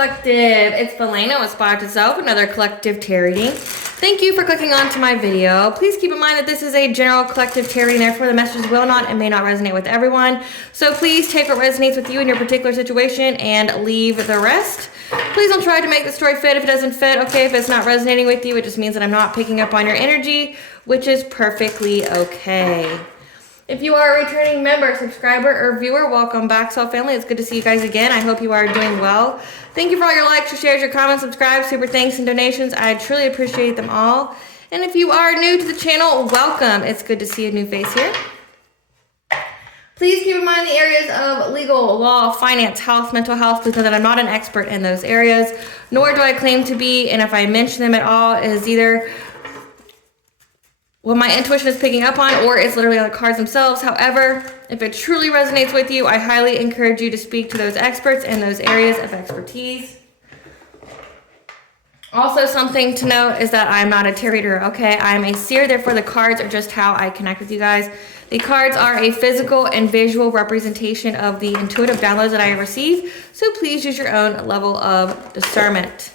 Collective, it's Belena with Aspiraltotheself, Self, another collective tarot reading. Thank you for clicking onto my video. Please keep in mind that this is a general collective tarot reading, therefore the messages will not and may not resonate with everyone. So please take what resonates with you in your particular situation and leave the rest. Please don't try to make the story fit if it doesn't fit. Okay, if it's not resonating with you, it just means that I'm not picking up on your energy, which is perfectly okay. If you are a returning member, subscriber, or viewer, welcome back, Soul Family. It's good to see you guys again. I hope you are doing well. Thank you for all your likes, your shares, your comments, subscribes, super thanks, and donations. I truly appreciate them all. And if you are new to the channel, welcome. It's good to see a new face here. Please keep in mind the areas of legal, law, finance, health, mental health. Please know that I'm not an expert in those areas, nor do I claim to be. And if I mention them at all, it is either what my intuition is picking up on, or it's literally on the cards themselves. However, if it truly resonates with you, I highly encourage you to speak to those experts in those areas of expertise. Also, something to note is that I'm not a tarot reader, okay? I'm a seer, therefore the cards are just how I connect with you guys. The cards are a physical and visual representation of the intuitive downloads that I receive, so please use your own level of discernment.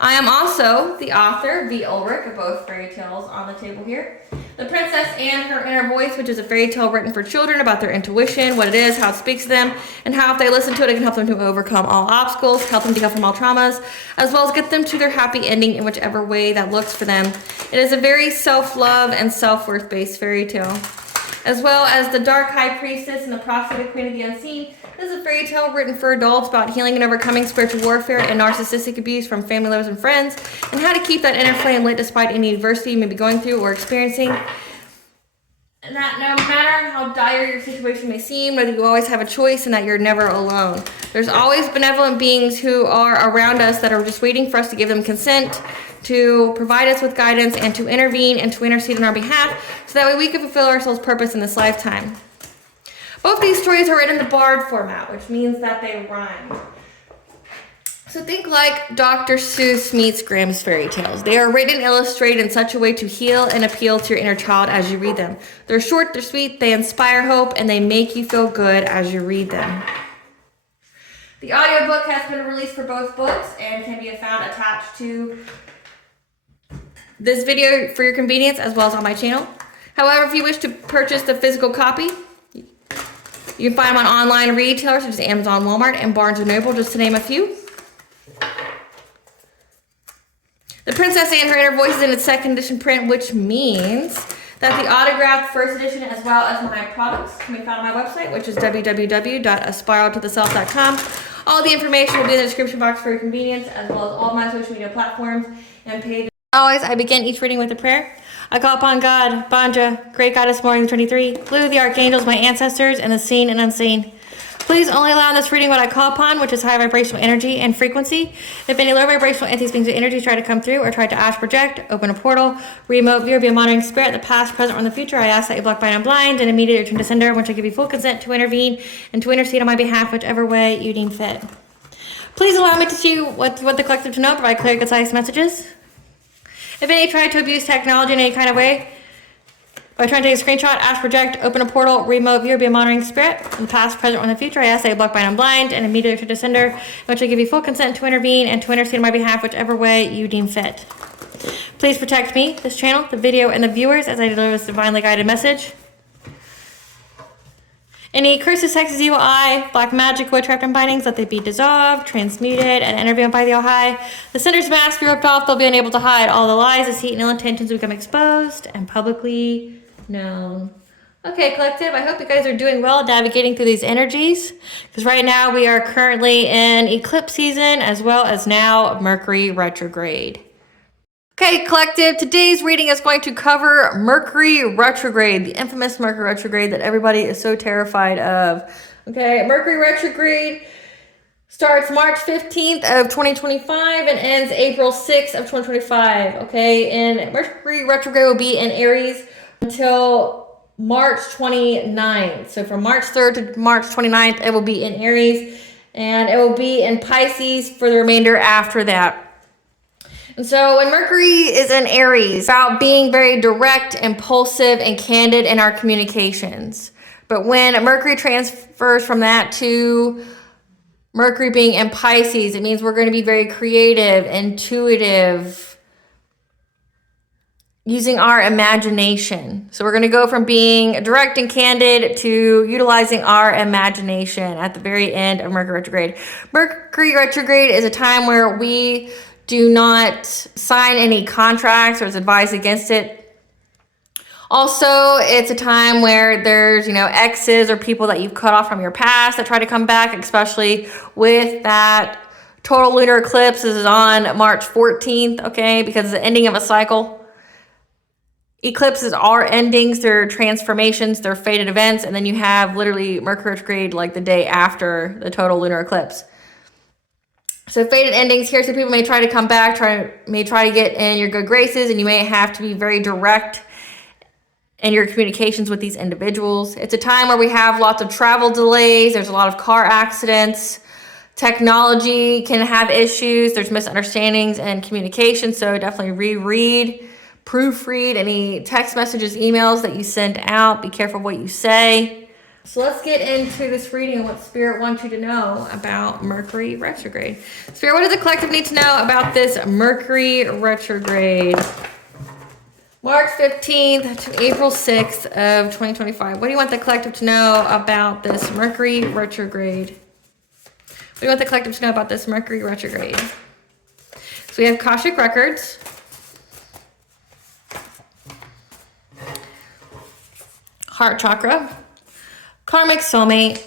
I am also the author, V. Ulrich, of both fairy tales on the table here. The Princess and Her Inner Voice, which is a fairy tale written for children about their intuition, what it is, how it speaks to them, and how if they listen to it, it can help them to overcome all obstacles, help them to heal from all traumas, as well as get them to their happy ending in whichever way that looks for them. It is a very self-love and self-worth based fairy tale. As well as The Dark High Priestess and The Prophetic Queen of the Unseen. This is a fairy tale written for adults about healing and overcoming spiritual warfare and narcissistic abuse from family members and friends, and how to keep that inner flame lit despite any adversity you may be going through or experiencing. And that no matter how dire your situation may seem, whether you always have a choice and that you're never alone. There's always benevolent beings who are around us that are just waiting for us to give them consent, to provide us with guidance, and to intervene and to intercede on our behalf, so that way we can fulfill our soul's purpose in this lifetime. Both these stories are written in the bard format, which means that they rhyme. So think like Dr. Seuss meets Grimm's fairy tales. They are written and illustrated in such a way to heal and appeal to your inner child as you read them. They're short, they're sweet, they inspire hope, and they make you feel good as you read them. The audiobook has been released for both books and can be found attached to this video for your convenience, as well as on my channel. However, if you wish to purchase the physical copy, you can find them on online retailers such as Amazon, Walmart, and Barnes & Noble, just to name a few. The Princess and Her Inner Voice is in its second edition print, which means that the autographed first edition, as well as my products, can be found on my website, which is www.aspiraltotheself.com. All the information will be in the description box for your convenience, as well as all my social media platforms and pages. Always, I begin each reading with a prayer. I call upon God, Banja, Great Goddess Morning 23, Blue, the Archangels, my ancestors, and the seen and unseen. Please only allow in this reading what I call upon, which is high vibrational energy and frequency. If any low vibrational entities, beings, or energies try to come through or try to ask, project, open a portal, remote view, or be a monitoring spirit, the past, present, or in the future, I ask that you block, bind, and blind, and immediately return to sender, which I give you full consent to intervene and to intercede on my behalf, whichever way you deem fit. Please allow me to see what the collective to know, provide clear, concise messages. If any try to abuse technology in any kind of way, by trying to take a screenshot, ask, project, open a portal, remote view, or be a monitoring spirit, in the past, present, or in the future, I ask that you block, bind, and blind, and immediately return to sender, which I give you full consent to intervene and to intercede on my behalf, whichever way you deem fit. Please protect me, this channel, the video, and the viewers as I deliver this divinely guided message. Any curses, hexes, evil eye, black magic, witchcraft, and bindings, let they be dissolved, transmuted, and intervened by the All High. The sender's mask be ripped off, they'll be unable to hide. All the lies, deceit, and ill intentions become exposed and publicly known. Okay, collective, I hope you guys are doing well navigating through these energies, because right now we are currently in eclipse season, as well as now Mercury retrograde. Okay, collective, today's reading is going to cover Mercury retrograde, the infamous Mercury retrograde that everybody is so terrified of. Okay, Mercury retrograde starts March 15th of 2025 and ends April 6th of 2025. Okay, and Mercury retrograde will be in Aries until March 29th. So from March 3rd to March 29th, it will be in Aries, and it will be in Pisces for the remainder after that. And so when Mercury is in Aries, it's about being very direct, impulsive, and candid in our communications. But when Mercury transfers from that to Mercury being in Pisces, it means we're going to be very creative, intuitive, using our imagination. So we're going to go from being direct and candid to utilizing our imagination at the very end of Mercury retrograde. Mercury retrograde is a time where we do not sign any contracts or is advised against it. Also, it's a time where there's, exes or people that you've cut off from your past that try to come back, especially with that total lunar eclipse. This is on March 14th, okay, because it's the ending of a cycle. Eclipses are endings, they're transformations, they're fated events, and then you have literally Mercury retrograde like the day after the total lunar eclipse. So fated endings here, so people may try to come back, may try to get in your good graces, and you may have to be very direct in your communications with these individuals. It's a time where we have lots of travel delays. There's a lot of car accidents. Technology can have issues. There's misunderstandings and communication. So definitely reread, proofread any text messages, emails that you send out. Be careful what you say. So let's get into this reading and what Spirit wants you to know about Mercury retrograde. Spirit, what does the collective need to know about this Mercury retrograde? March 15th to April 6th of 2025. What do you want the collective to know about this Mercury retrograde? What do you want the collective to know about this Mercury retrograde? So we have Akashic records. Heart chakra. Karmic soulmate.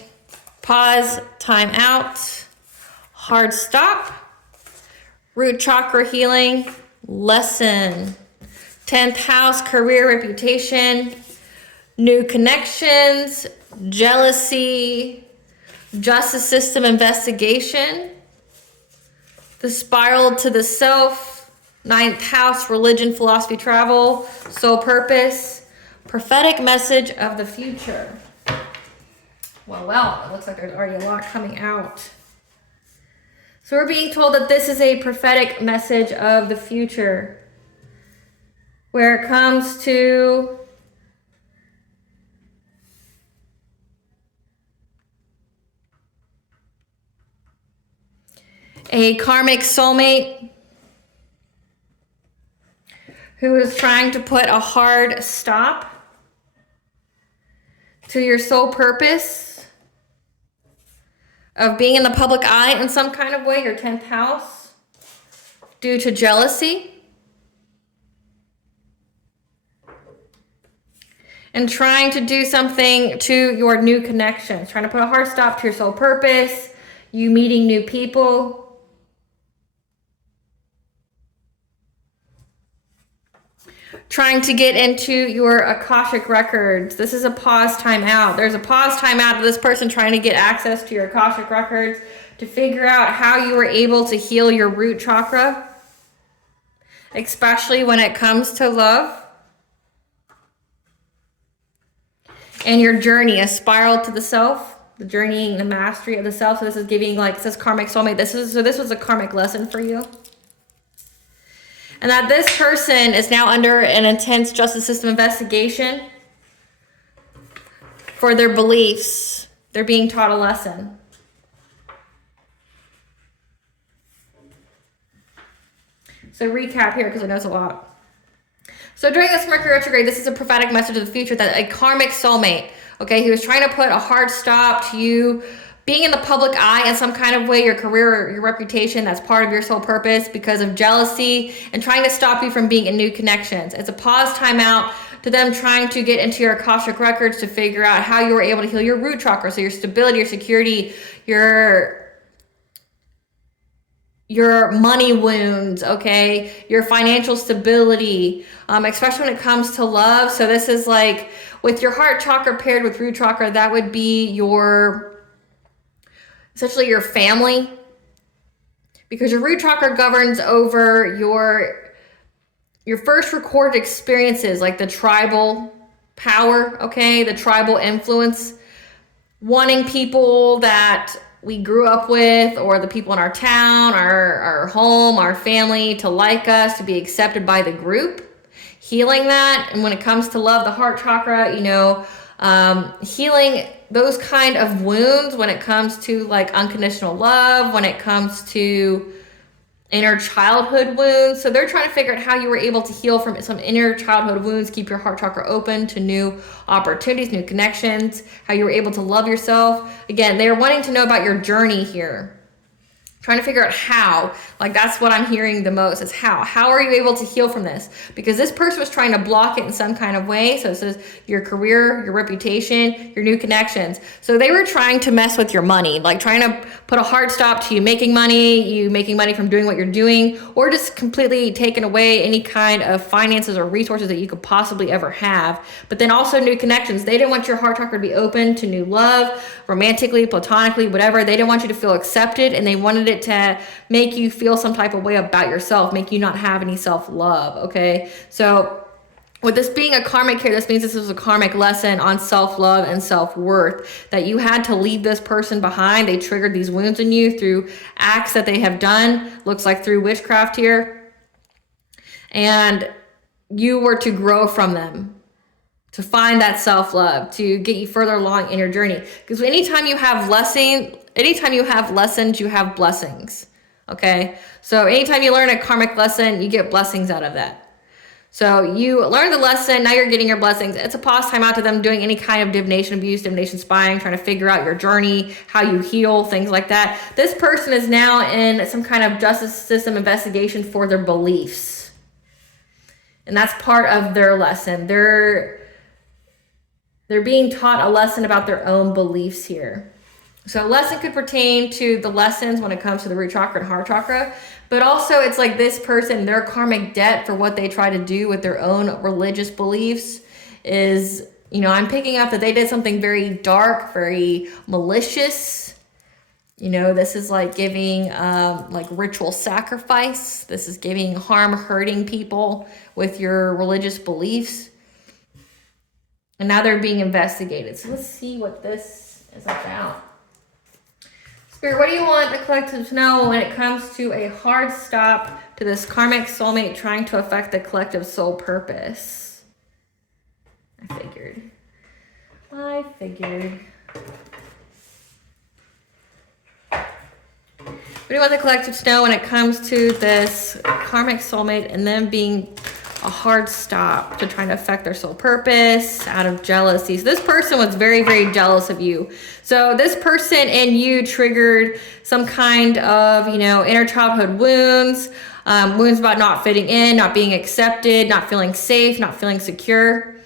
Pause, time out. Hard stop. Root chakra healing. Lesson. 10th house, career, reputation, new connections, jealousy, justice system investigation, the spiral to the self, 9th house, religion, philosophy, travel, soul purpose, prophetic message of the future. Well, it looks like there's already a lot coming out. So we're being told that this is a prophetic message of the future. Where it comes to a karmic soulmate who is trying to put a hard stop to your soul purpose of being in the public eye in some kind of way, your 10th house, due to jealousy. And trying to do something to your new connections. Trying to put a hard stop to your soul purpose. You meeting new people. Trying to get into your Akashic records. This is a pause time out. There's a pause time out of this person trying to get access to your Akashic records to figure out how you were able to heal your root chakra. Especially when it comes to love. And your journey, a spiral to the self, the journeying, the mastery of the self. So this is giving, like it says, karmic soulmate. This was a karmic lesson for you. And that this person is now under an intense justice system investigation for their beliefs. They're being taught a lesson. So recap here, because I know it's a lot. So during this Mercury retrograde, this is a prophetic message of the future that a karmic soulmate, okay, he was trying to put a hard stop to you being in the public eye in some kind of way, your career or your reputation, that's part of your soul purpose because of jealousy and trying to stop you from being in new connections. It's a pause time out to them trying to get into your Akashic records to figure out how you were able to heal your root chakra, so your stability, your security, your money wounds, okay, your financial stability, especially when it comes to love. So this is like with your heart chakra paired with root chakra, that would be essentially your family, because your root chakra governs over your first recorded experiences, like the tribal power, okay, the tribal influence, wanting people that we grew up with, or the people in our town, our home, our family to like us, to be accepted by the group, healing that. And when it comes to love, the heart chakra, healing those kind of wounds when it comes to like unconditional love, when it comes to inner childhood wounds. So they're trying to figure out how you were able to heal from some inner childhood wounds, keep your heart chakra open to new opportunities, new connections, how you were able to love yourself. Again, they're wanting to know about your journey here. Trying to figure out how. Like, that's what I'm hearing the most, is how. How are you able to heal from this? Because this person was trying to block it in some kind of way. So it says your career, your reputation, your new connections. So they were trying to mess with your money, like trying to put a hard stop to you making money from doing what you're doing, or just completely taking away any kind of finances or resources that you could possibly ever have. But then also new connections. They didn't want your heart chakra to be open to new love, romantically, platonically, whatever. They didn't want you to feel accepted, and they wanted it to make you feel some type of way about yourself, make you not have any self-love, okay? So with this being a karmic here, this means this is a karmic lesson on self-love and self-worth, that you had to leave this person behind. They triggered these wounds in you through acts that they have done, looks like through witchcraft here. And you were to grow from them, to find that self-love, to get you further along in your journey. Because anytime you have lessons, you have blessings, okay? So anytime you learn a karmic lesson, you get blessings out of that. So you learn the lesson, now you're getting your blessings. It's a pause time out to them doing any kind of divination abuse, divination spying, trying to figure out your journey, how you heal, things like that. This person is now in some kind of justice system investigation for their beliefs. And that's part of their lesson. They're being taught a lesson about their own beliefs here. So a lesson could pertain to the lessons when it comes to the root chakra and heart chakra, but also it's like this person, their karmic debt for what they try to do with their own religious beliefs is, I'm picking up that they did something very dark, very malicious. This is like giving like ritual sacrifice. This is giving harm, hurting people with your religious beliefs. And now they're being investigated. So let's see what this is about. Spirit, what do you want the collective to know when it comes to a hard stop to this karmic soulmate trying to affect the collective soul purpose? I figured. What do you want the collective to know when it comes to this karmic soulmate and them being a hard stop to trying to affect their soul purpose out of jealousy? So this person was very, very jealous of you. So this person and you triggered some kind of, inner childhood wounds, wounds about not fitting in, not being accepted, not feeling safe, not feeling secure.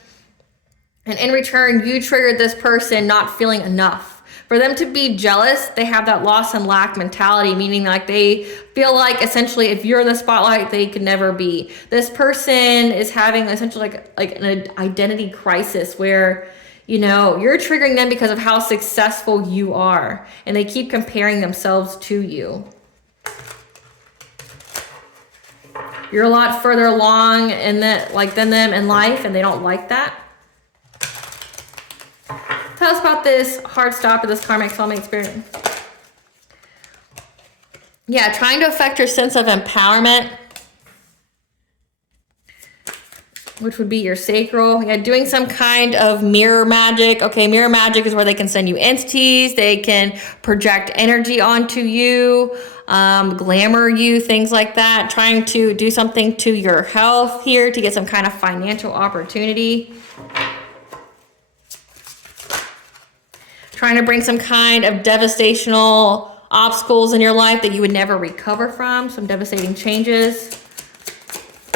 And in return, you triggered this person not feeling enough. For them to be jealous, they have that loss and lack mentality, meaning like they feel like essentially if you're in the spotlight, they could never be. This person is having essentially like an identity crisis where, you're triggering them because of how successful you are, and they keep comparing themselves to you. You're a lot further along than them in life, and they don't like that. Tell us about this hard stop of this karmic soulmate spirit. Yeah, trying to affect your sense of empowerment, which would be your sacral. Yeah, doing some kind of mirror magic. Okay, mirror magic is where they can send you entities. They can project energy onto you, glamour you, things like that. Trying to do something to your health here to get some kind of financial opportunity. Trying to bring some kind of devastational obstacles in your life that you would never recover from, some devastating changes.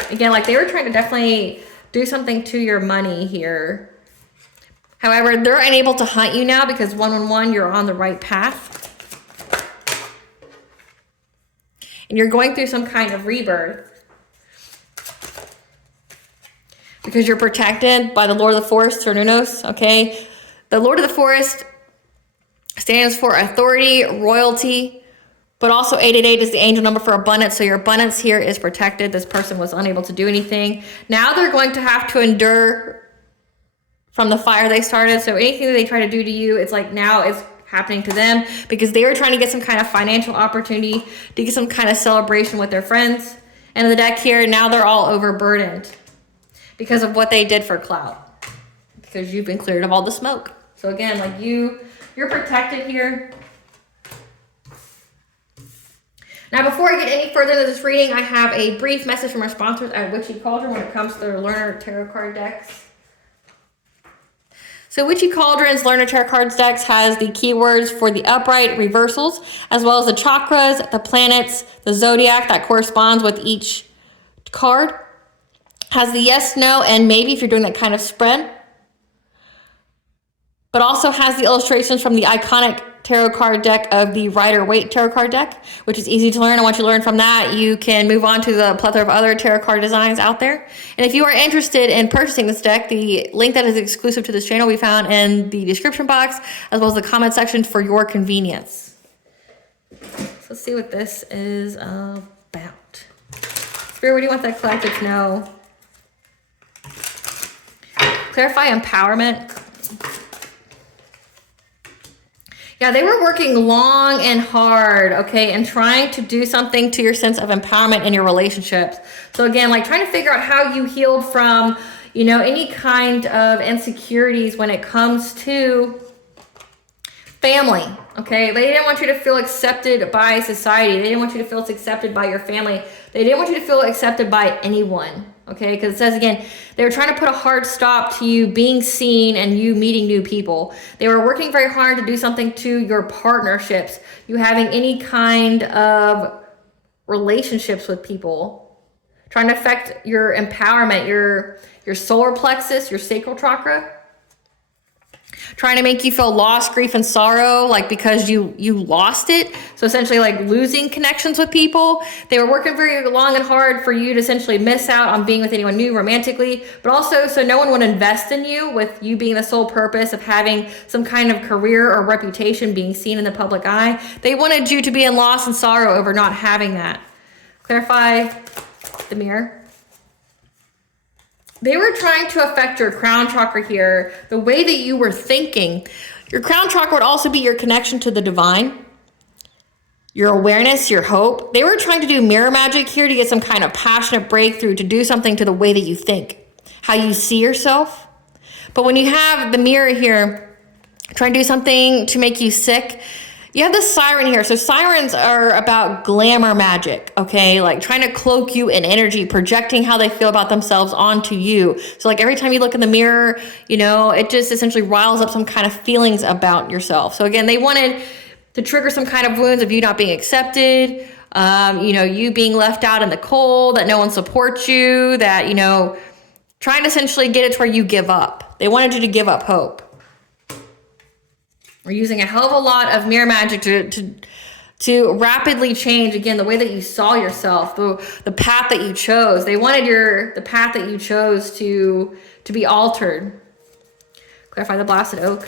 Again, like they were trying to definitely do something to your money here. However, they're unable to hunt you now because 111, you're on the right path. And you're going through some kind of rebirth. Because you're protected by the Lord of the Forest, Cernunnos, okay? The Lord of the Forest stands for authority, royalty, but also 888 is the angel number for abundance. So your abundance here is protected. This person was unable to do anything. Now they're going to have to endure from the fire they started. So anything that they try to do to you, it's like now it's happening to them because they were trying to get some kind of financial opportunity, to get some kind of celebration with their friends. And the deck here, now they're all overburdened because of what they did for clout. Because you've been cleared of all the smoke. So again, like you're protected here. Now, before I get any further into this reading, I have a brief message from our sponsors at Witchy Cauldron when it comes to their Learner Tarot card decks. So Witchy Cauldron's Learner Tarot cards decks has the keywords for the upright reversals, as well as the chakras, the planets, the zodiac that corresponds with each card. Has the yes, no, and maybe if you're doing that kind of spread. But also has the illustrations from the iconic tarot card deck of the Rider-Waite tarot card deck, which is easy to learn. And once you learn from that, you can move on to the plethora of other tarot card designs out there. And if you are interested in purchasing this deck, the link that is exclusive to this channel will be found in the description box, as well as the comment section for your convenience. So let's see what this is about. Spirit, what do you want that collective to know? Clarify empowerment. Yeah, they were working long and hard, okay, and trying to do something to your sense of empowerment in your relationships. So again, like trying to figure out how you healed from, you know, any kind of insecurities when it comes to family, okay? They didn't want you to feel accepted by society. They didn't want you to feel accepted by your family. They didn't want you to feel accepted by anyone, okay? Because it says, again, they were trying to put a hard stop to you being seen and you meeting new people. They were working very hard to do something to your partnerships, you having any kind of relationships with people, trying to affect your empowerment, your solar plexus, your sacral chakra, trying to make you feel loss, grief, and sorrow, like because you lost it. So essentially like losing connections with people. They were working very long and hard for you to essentially miss out on being with anyone new romantically, but also so no one would invest in you, with you being the sole purpose of having some kind of career or reputation, being seen in the public eye. They wanted you to be in loss and sorrow over not having that. Clarify the mirror. They were trying to affect your crown chakra here, the way that you were thinking. Your crown chakra would also be your connection to the divine, your awareness, your hope. They were trying to do mirror magic here to get some kind of passionate breakthrough, to do something to the way that you think, how you see yourself. But when you have the mirror here, trying to do something to make you sick, you have the siren here. So sirens are about glamour magic, okay? Like trying to cloak you in energy, projecting how they feel about themselves onto you. So like every time you look in the mirror, you know, it just essentially riles up some kind of feelings about yourself. So again, they wanted to trigger some kind of wounds of you not being accepted, you know, you being left out in the cold, that no one supports you, that, you know, trying to essentially get it to where you give up. They wanted you to give up hope. We're using a hell of a lot of mirror magic to rapidly change, again, the way that you saw yourself, the path that you chose. They wanted the path that you chose to be altered. Clarify the blasted oak.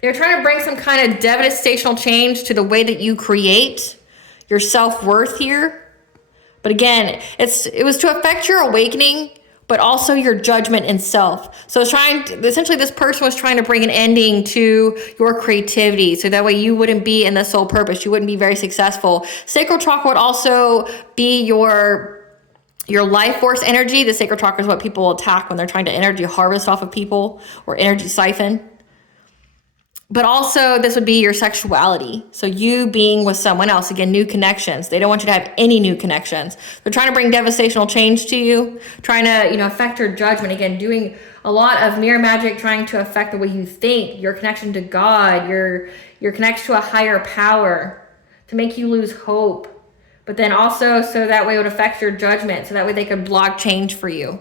They're trying to bring some kind of devastational change to the way that you create your self-worth here. But again, it was to affect your awakening, but also your judgment in self. So it's essentially this person was trying to bring an ending to your creativity, so that way you wouldn't be in the sole purpose. You wouldn't be very successful. Sacral chakra would also be your life force energy. The sacral chakra is what people attack when they're trying to energy harvest off of people or energy siphon. But also this would be your sexuality. So you being with someone else, again, new connections. They don't want you to have any new connections. They're trying to bring devastational change to you, trying to, you know, affect your judgment. Again, doing a lot of mirror magic, trying to affect the way you think, your connection to God, your connection to a higher power, to make you lose hope. But then also so that way it would affect your judgment, so that way they could block change for you.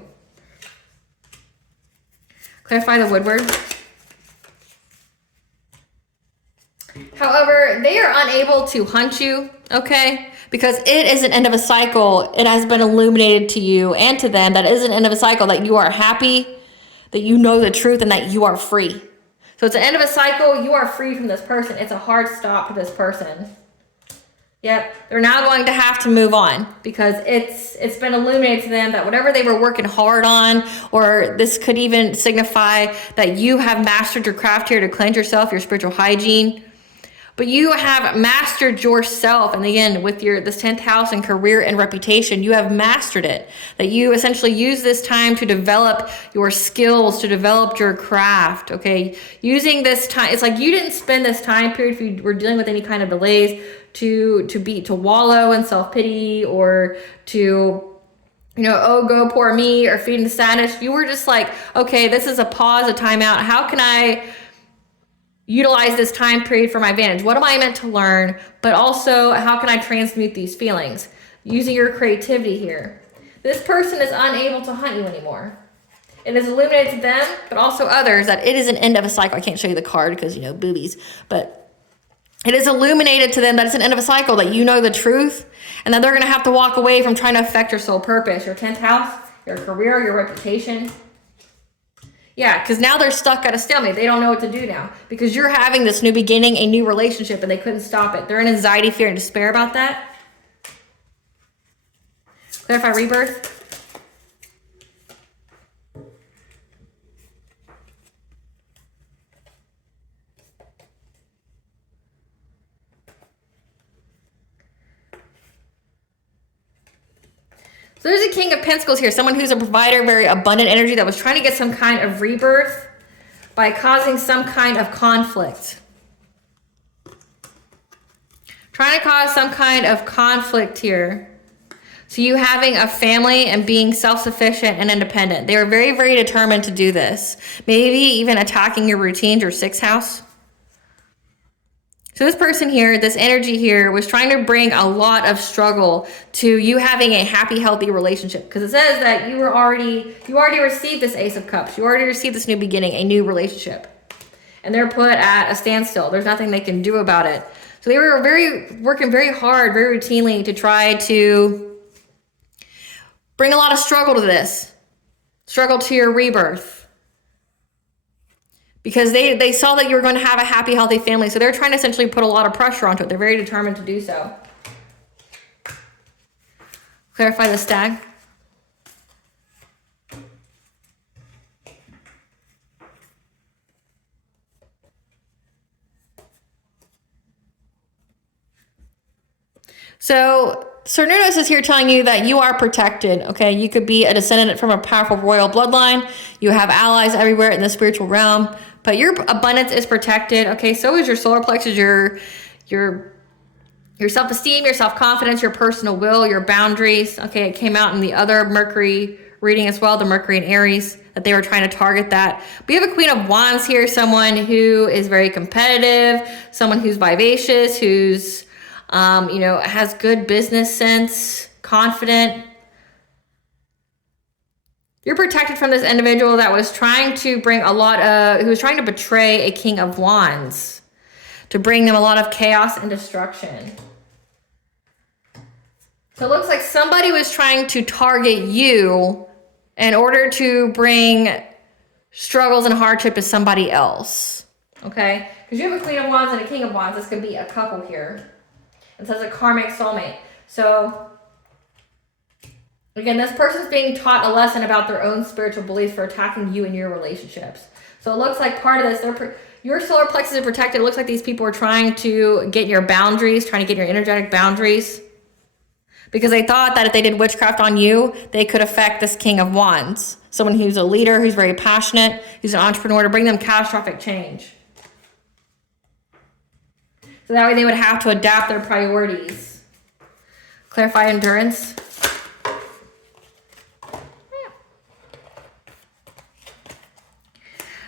Clarify the woodward. However, they are unable to hunt you, okay? Because it is an end of a cycle. It has been illuminated to you and to them that it is an end of a cycle, that you are happy, that you know the truth, and that you are free. So it's an end of a cycle. You are free from this person. It's a hard stop to this person. Yep, they're now going to have to move on, because it's been illuminated to them that whatever they were working hard on, or this could even signify that you have mastered your craft here to cleanse yourself, your spiritual hygiene. but you have mastered yourself. And again, with this 10th house and career and reputation, you have mastered it. That you essentially use this time to develop your skills, to develop your craft, okay? Using this time, it's like you didn't spend this time period, if you were dealing with any kind of delays, to wallow in self-pity or to, oh, go poor me, or feeding the sadness. You were just like, okay, this is a pause, a timeout. How can I utilize this time period for my advantage? What am I meant to learn? But also, how can I transmute these feelings? Using your creativity here. This person is unable to hunt you anymore. It is illuminated to them, but also others, that it is an end of a cycle. I can't show you the card because, boobies. But it is illuminated to them that it's an end of a cycle, that you know the truth, and that they're going to have to walk away from trying to affect your soul purpose, your 10th house, your career, your reputation. Yeah, because now they're stuck at a stalemate. They don't know what to do now because you're having this new beginning, a new relationship, and they couldn't stop it. They're in anxiety, fear, and despair about that. Clarify rebirth. So there's a King of Pentacles here, someone who's a provider, very abundant energy, that was trying to get some kind of rebirth by causing some kind of conflict. Trying to cause some kind of conflict here. So you having a family and being self-sufficient and independent. They were very, very determined to do this. Maybe even attacking your routines, your 6th house. So this person here, this energy here, was trying to bring a lot of struggle to you having a happy, healthy relationship. Because it says that you already received this Ace of Cups. You already received this new beginning, a new relationship. And they're put at a standstill. There's nothing they can do about it. So they were working very hard, very routinely to try to bring a lot of struggle to this. Struggle to your rebirth. Because they saw that you were going to have a happy, healthy family. So they're trying to essentially put a lot of pressure onto it. They're very determined to do so. Clarify the stag. So Cernunnos is here telling you that you are protected, okay? You could be a descendant from a powerful royal bloodline. You have allies everywhere in the spiritual realm, but your abundance is protected, okay? So is your solar plexus, your self-esteem, your self-confidence, your personal will, your boundaries, okay? It came out in the other Mercury reading as well, the Mercury in Aries, that they were trying to target that. We have a Queen of Wands here, someone who is very competitive, someone who's vivacious, who's has good business sense, confident. You're protected from this individual that was trying to bring who was trying to betray a King of Wands, to bring them a lot of chaos and destruction. So it looks like somebody was trying to target you in order to bring struggles and hardship to somebody else. Okay? Because you have a Queen of Wands and a King of Wands. This could be a couple here. It says a karmic soulmate. So, again, this person's being taught a lesson about their own spiritual beliefs for attacking you and your relationships. So it looks like part of this, your solar plexus is protected. It looks like these people are trying to get your boundaries, trying to get your energetic boundaries. Because they thought that if they did witchcraft on you, they could affect this King of Wands. Someone who's a leader, who's very passionate, who's an entrepreneur, to bring them catastrophic change. So that way they would have to adapt their priorities. Clarify endurance.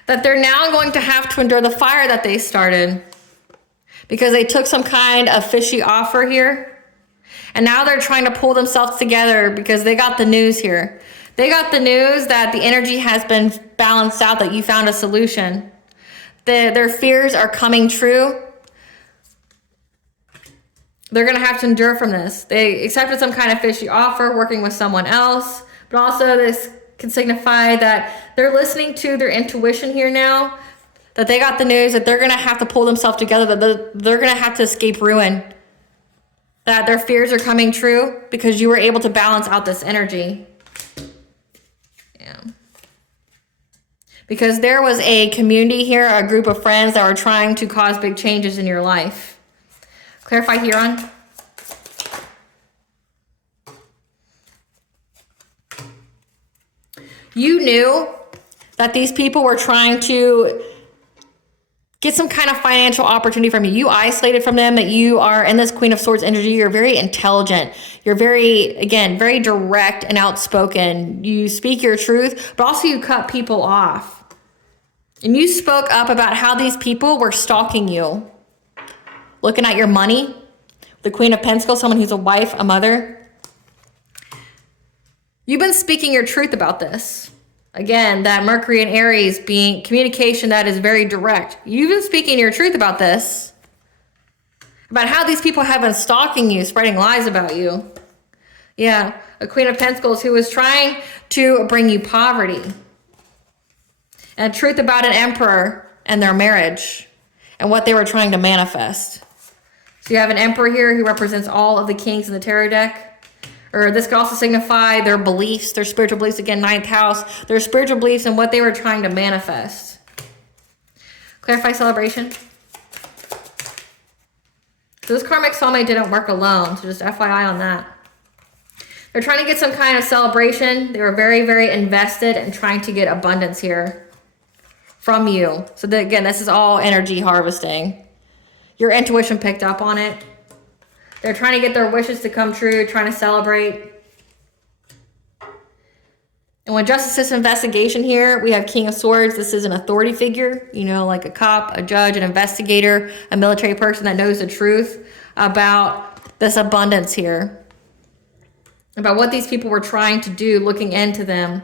That they're now going to have to endure the fire that they started. Because they took some kind of fishy offer here. And now they're trying to pull themselves together because they got the news here. They got the news that the energy has been balanced out, that you found a solution. Their fears are coming true. They're going to have to endure from this. They accepted some kind of fishy offer, working with someone else. But also this can signify that they're listening to their intuition here now. That they got the news that they're going to have to pull themselves together. That they're going to have to escape ruin. That their fears are coming true because you were able to balance out this energy. Yeah. Because there was a community here, a group of friends that were trying to cause big changes in your life. Clarify Huron. You knew that these people were trying to get some kind of financial opportunity from you. You isolated from them, that you are in this Queen of Swords energy. You're very intelligent. You're very, again, very direct and outspoken. You speak your truth, but also you cut people off. And you spoke up about how these people were stalking you. Looking at your money. The Queen of Pentacles, someone who's a wife, a mother. You've been speaking your truth about this. Again, that Mercury and Aries being communication that is very direct. You've been speaking your truth about this. About how these people have been stalking you, spreading lies about you. Yeah, a Queen of Pentacles who was trying to bring you poverty. And truth about an emperor and their marriage. And what they were trying to manifest. So you have an emperor here who represents all of the kings in the tarot deck. Or this could also signify their beliefs, their spiritual beliefs. Again, ninth house, their spiritual beliefs and what they were trying to manifest. Clarify celebration. So this karmic soulmate didn't work alone. So just FYI on that. They're trying to get some kind of celebration. They were very, very invested in trying to get abundance here from you. So that, again, this is all energy harvesting. Your intuition picked up on it. They're trying to get their wishes to come true, trying to celebrate. And when justice system investigation here, we have King of Swords. This is an authority figure, you know, like a cop, a judge, an investigator, a military person that knows the truth about this abundance here. About what these people were trying to do, looking into them.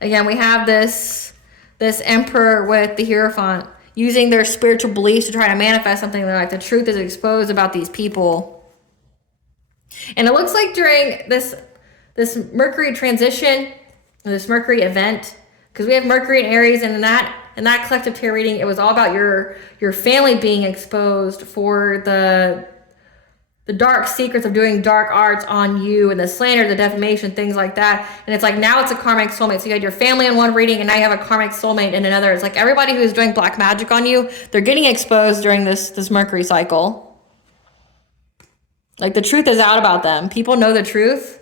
Again, we have this emperor with the Hierophant. Using their spiritual beliefs to try to manifest something like the truth is exposed about these people. And it looks like during this Mercury transition, this Mercury event, because we have Mercury and Aries, and in that collective tarot reading, it was all about your family being exposed for the dark secrets of doing dark arts on you, and the slander, the defamation, things like that. And it's like now it's a karmic soulmate. So you had your family in one reading, and now you have a karmic soulmate in another. It's like everybody who's doing black magic on you, they're getting exposed during this Mercury cycle. Like the truth is out about them. People know the truth.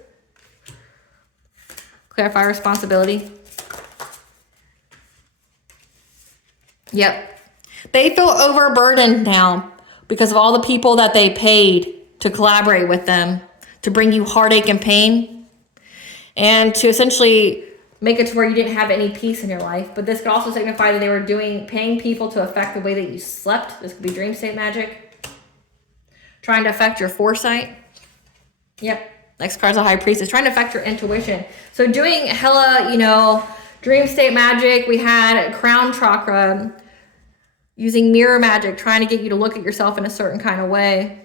Clarify responsibility. Yep. They feel overburdened now because of all the people that they paid to collaborate with them, to bring you heartache and pain, and to essentially make it to where you didn't have any peace in your life. But this could also signify that they were paying people to affect the way that you slept. This could be dream state magic. Trying to affect your foresight. Yep. Next card's a High Priestess. Trying to affect your intuition. So doing hella, dream state magic. We had crown chakra. Using mirror magic. Trying to get you to look at yourself in a certain kind of way.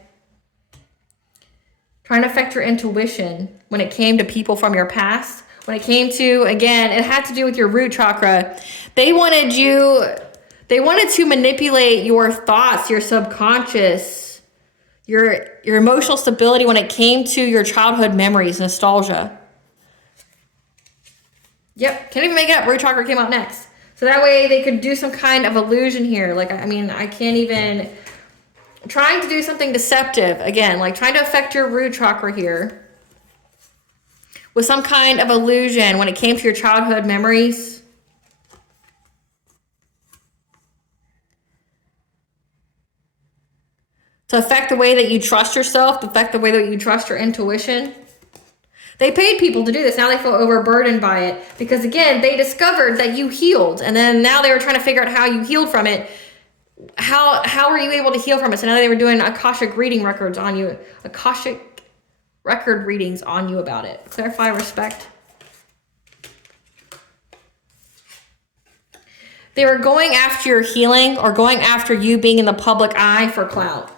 Trying to affect your intuition when it came to people from your past. When it came to, again, it had to do with your root chakra. They wanted to manipulate your thoughts, your subconscious, your emotional stability when it came to your childhood memories, nostalgia. Yep, can't even make it up. Root chakra came out next. So that way they could do some kind of illusion here. Like, I mean, I can't even... Trying to do something deceptive, again, like trying to affect your root chakra here with some kind of illusion when it came to your childhood memories. To affect the way that you trust yourself, to affect the way that you trust your intuition. They paid people to do this. Now they feel overburdened by it because, again, they discovered that you healed. And then now they were trying to figure out how you healed from it. How were you able to heal from it? So now they were doing Akashic reading records on you. Akashic record readings on you about it. Clarify, respect. They were going after your healing or going after you being in the public eye for clout.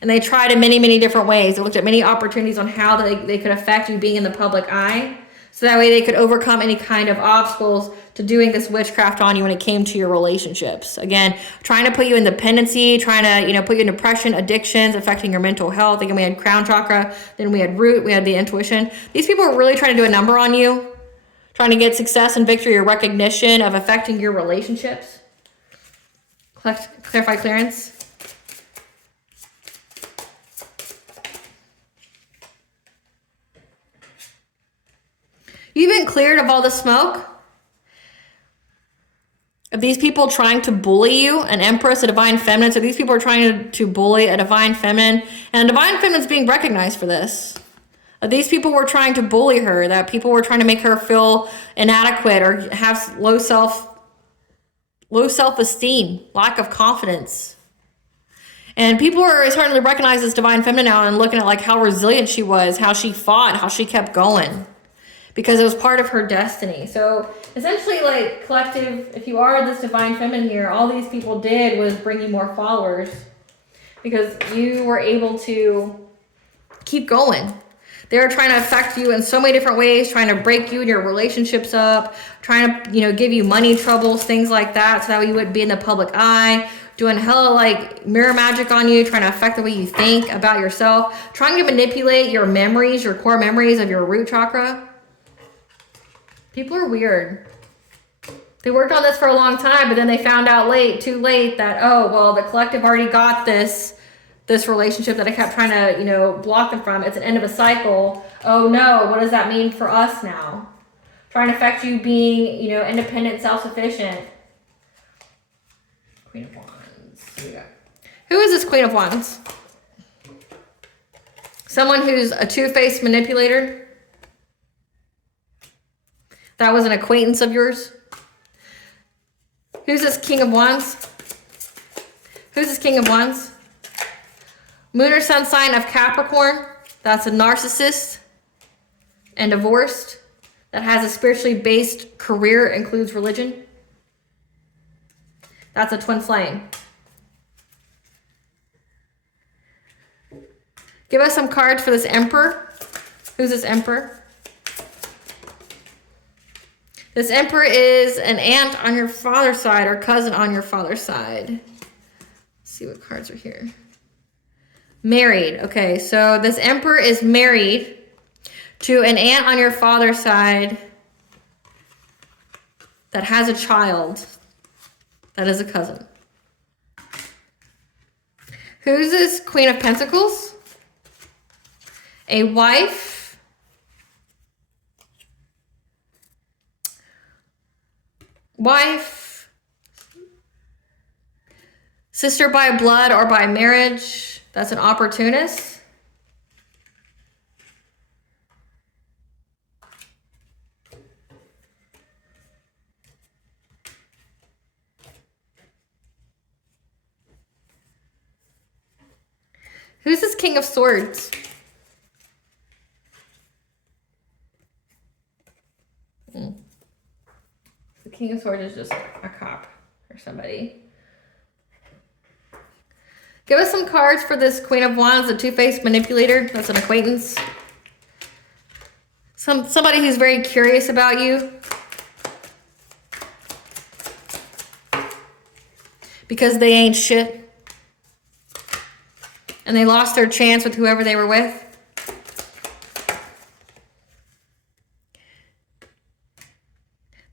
And they tried in many, many different ways. They looked at many opportunities on how they could affect you being in the public eye. So that way they could overcome any kind of obstacles to doing this witchcraft on you when it came to your relationships. Again, trying to put you in dependency, trying to, put you in depression, addictions, affecting your mental health. Again, we had crown chakra, then we had root, we had the intuition. These people are really trying to do a number on you, trying to get success and victory or recognition of affecting your relationships. Clarify clearance. You've been cleared of all the smoke. Of these people trying to bully you, an empress, a divine feminine. So these people are trying to bully a divine feminine. And a divine feminine is being recognized for this. These people were trying to bully her, that people were trying to make her feel inadequate or have low self-esteem, lack of confidence. And people are starting to recognize this divine feminine now and looking at like how resilient she was, how she fought, how she kept going, because it was part of her destiny. So essentially, like, collective, if you are this divine feminine here, all these people did was bring you more followers because you were able to keep going. They were trying to affect you in so many different ways, trying to break you and your relationships up, trying to, give you money troubles, things like that, so that you wouldn't be in the public eye, doing hella like mirror magic on you, trying to affect the way you think about yourself, trying to manipulate your memories, your core memories of your root chakra. People are weird. They worked on this for a long time, but then they found out too late that, oh, well, the collective already got this relationship that I kept trying to, block them from. It's an end of a cycle. Oh no, what does that mean for us now? Trying to affect you being, independent, self-sufficient. Queen of Wands. Who is this Queen of Wands? Someone who's a two-faced manipulator? That was an acquaintance of yours? Who's this King of Wands? Who's this King of Wands? Moon or sun sign of Capricorn. That's a narcissist and divorced. That has a spiritually based career, includes religion. That's a twin flame. Give us some cards for this Emperor. Who's this Emperor? This Emperor is an aunt on your father's side or cousin on your father's side. Let's see what cards are here. Married. Okay, so this Emperor is married to an aunt on your father's side that has a child that is a cousin. Who's this Queen of Pentacles? A wife. Sister by blood or by marriage. That's an opportunist. Who's this King of Swords? The King of Swords is just a cop or somebody. Give us some cards for this Queen of Wands, a two-faced manipulator. That's an acquaintance. Somebody who's very curious about you. Because they ain't shit. And they lost their chance with whoever they were with.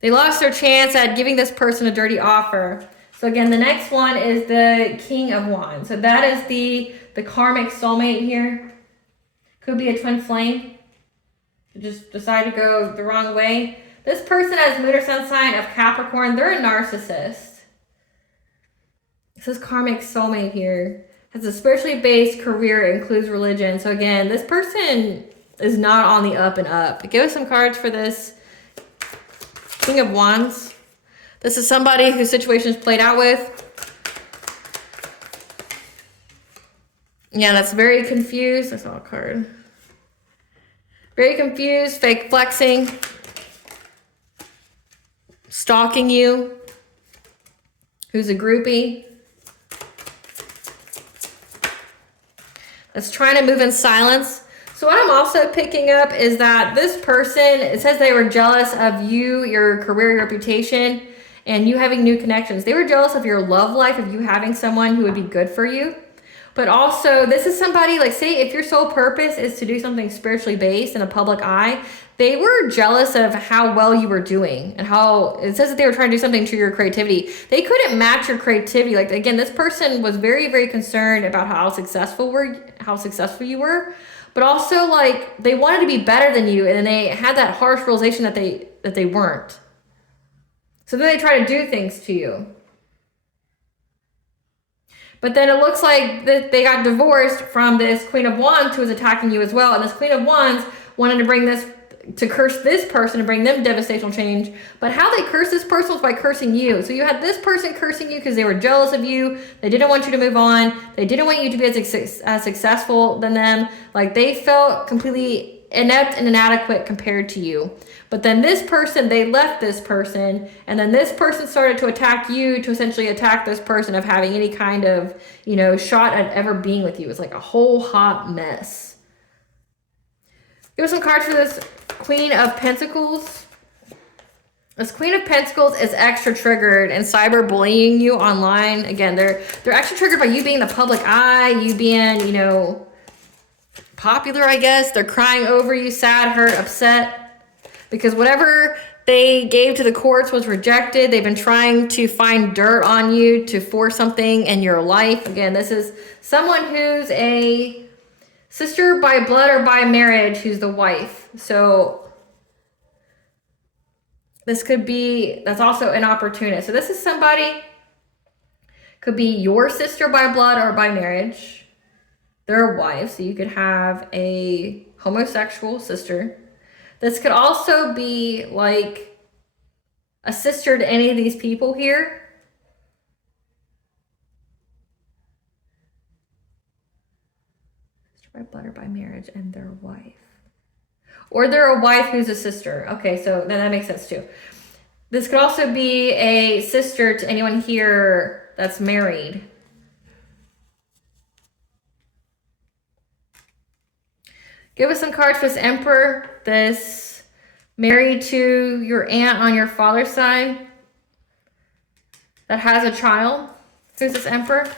They lost their chance at giving this person a dirty offer. So again, the next one is the King of Wands. So that is the karmic soulmate here. Could be a twin flame. You just decide to go the wrong way. This person has moon or sun sign of Capricorn. They're a narcissist. This is karmic soulmate here. Has a spiritually based career, includes religion. So again, this person is not on the up and up. Give us some cards for this King of Wands. This is somebody whose situation is played out with. Yeah, that's very confused. That's all a card. Very confused, fake flexing, stalking you, who's a groupie. That's trying to move in silence. So what I'm also picking up is that this person, it says they were jealous of you, your career, your reputation, and you having new connections. They were jealous of your love life, of you having someone who would be good for you. But also, this is somebody, like, say if your sole purpose is to do something spiritually based in a public eye, they were jealous of how well you were doing and how, it says that they were trying to do something to your creativity. They couldn't match your creativity. Like, again, this person was very, very concerned about how successful you were, but also like they wanted to be better than you, and then they had that harsh realization that they weren't. So then they try to do things to you. But then it looks like that they got divorced from this Queen of Wands who was attacking you as well. And this Queen of Wands wanted to bring this, to curse this person and bring them devastational change. But how they curse this person was by cursing you. So you had this person cursing you because they were jealous of you. They didn't want you to move on. They didn't want you to be as successful than them. Like they felt completely inept and inadequate compared to you. But then this person, they left this person, and then this person started to attack you to essentially attack this person of having any kind of, you know, shot at ever being with you. It's like a whole hot mess. Give us some cards for this Queen of Pentacles. This Queen of Pentacles is extra triggered and cyberbullying you online. Again, they're extra triggered by you being the public eye, you being, you know, popular, I guess. They're crying over you, sad, hurt, upset. Because whatever they gave to the courts was rejected. They've been trying to find dirt on you to force something in your life. Again, this is someone who's a sister by blood or by marriage who's the wife. So this could be, that's also an opportunist. So this is somebody, could be your sister by blood or by marriage. They're a wife, so you could have a homosexual sister. This could also be like a sister to any of these people here. Sister by blood or by marriage, and their wife. Or they're a wife who's a sister. Okay, so then that makes sense too. This could also be a sister to anyone here that's married. Give us some cards for this Emperor, this married to your aunt on your father's side that has a child. Who's this Emperor?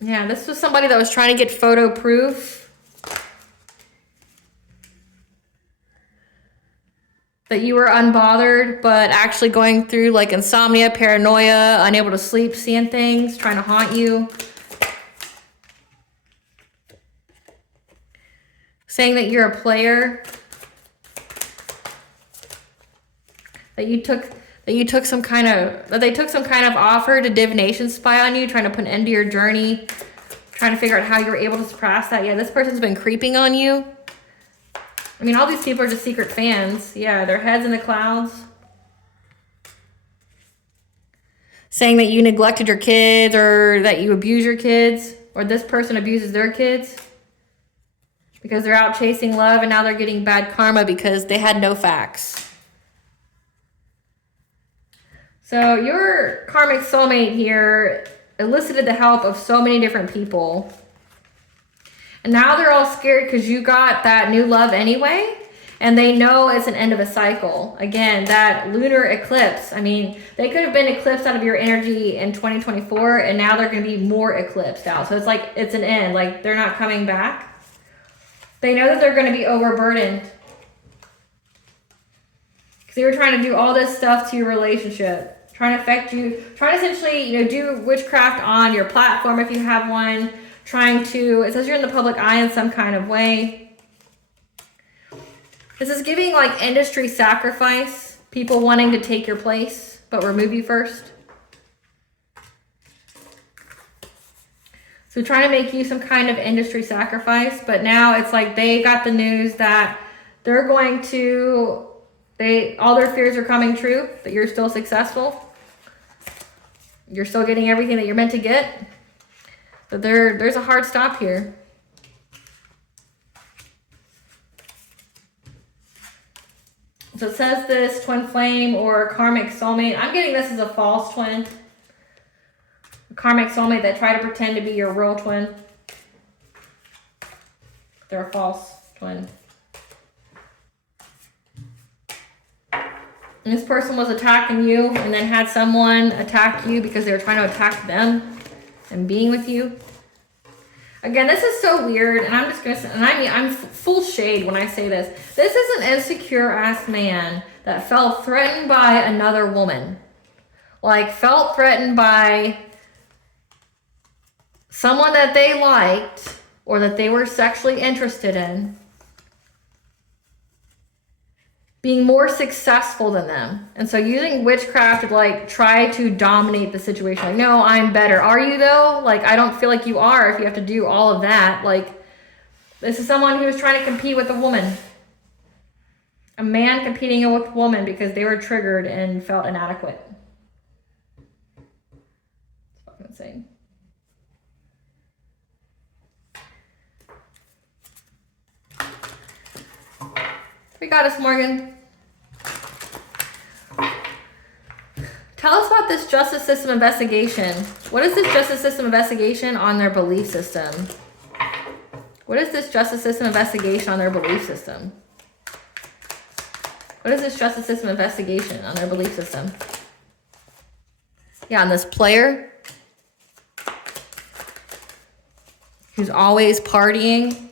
Yeah, this was somebody that was trying to get photo proof that you were unbothered, but actually going through like insomnia, paranoia, unable to sleep, seeing things, trying to haunt you. Saying that you're a player, that they took some kind of offer to divination spy on you, trying to put an end to your journey, trying to figure out how you were able to suppress that. Yeah, this person's been creeping on you. I mean, all these people are just secret fans. Yeah, their heads in the clouds. Saying that you neglected your kids or that you abuse your kids, or this person abuses their kids. Because they're out chasing love and now they're getting bad karma because they had no facts. So your karmic soulmate here elicited the help of so many different people. And now they're all scared because you got that new love anyway. And they know it's an end of a cycle. Again, that lunar eclipse. I mean, they could have been eclipsed out of your energy in 2024 and now they're going to be more eclipsed out. So it's like it's an end. Like they're not coming back. They know that they're going to be overburdened. Because they were trying to do all this stuff to your relationship. Trying to affect you. Trying to essentially, you know, do witchcraft on your platform if you have one. Trying to, it says you're in the public eye in some kind of way. This is giving like industry sacrifice. People wanting to take your place, but remove you first. So trying to make you some kind of industry sacrifice, but now it's like they got the news that they're going to, all their fears are coming true, that you're still successful. You're still getting everything that you're meant to get. But there's a hard stop here. So it says this twin flame or karmic soulmate. I'm getting this as a false twin. Karmic soulmate that try to pretend to be your real twin. They're a false twin. And this person was attacking you and then had someone attack you because they were trying to attack them and being with you. Again, this is so weird, and I'm just gonna say, and I mean, I'm full shade when I say this. This is an insecure ass man that felt threatened by another woman. Like, felt threatened by someone that they liked or that they were sexually interested in being more successful than them. And so using witchcraft to like try to dominate the situation. Like, no, I'm better. Are you though? Like, I don't feel like you are if you have to do all of that. Like, this is someone who was trying to compete with a woman. A man competing with a woman because they were triggered and felt inadequate. It's fucking insane. We got us, Morgan. Tell us about this justice system investigation. What is this justice system investigation on their belief system? What is this justice system investigation on their belief system? What is this justice system investigation on their belief system? Yeah, on this player who's always partying.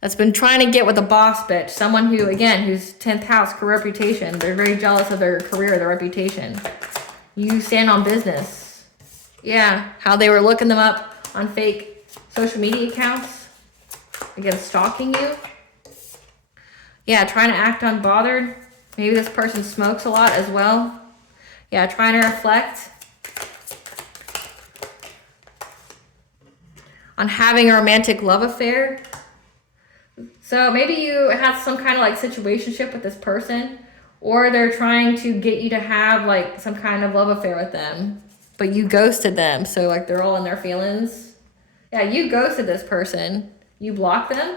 That's been trying to get with a boss bitch. Someone who, again, who's 10th house, career reputation. They're very jealous of their career, their reputation. You stand on business. Yeah, how they were looking them up on fake social media accounts. Again, stalking you. Yeah, trying to act unbothered. Maybe this person smokes a lot as well. Yeah, trying to reflect on having a romantic love affair. So maybe you have some kind of like situationship with this person, or they're trying to get you to have like some kind of love affair with them, but you ghosted them. So like they're all in their feelings. Yeah, you ghosted this person. You blocked them.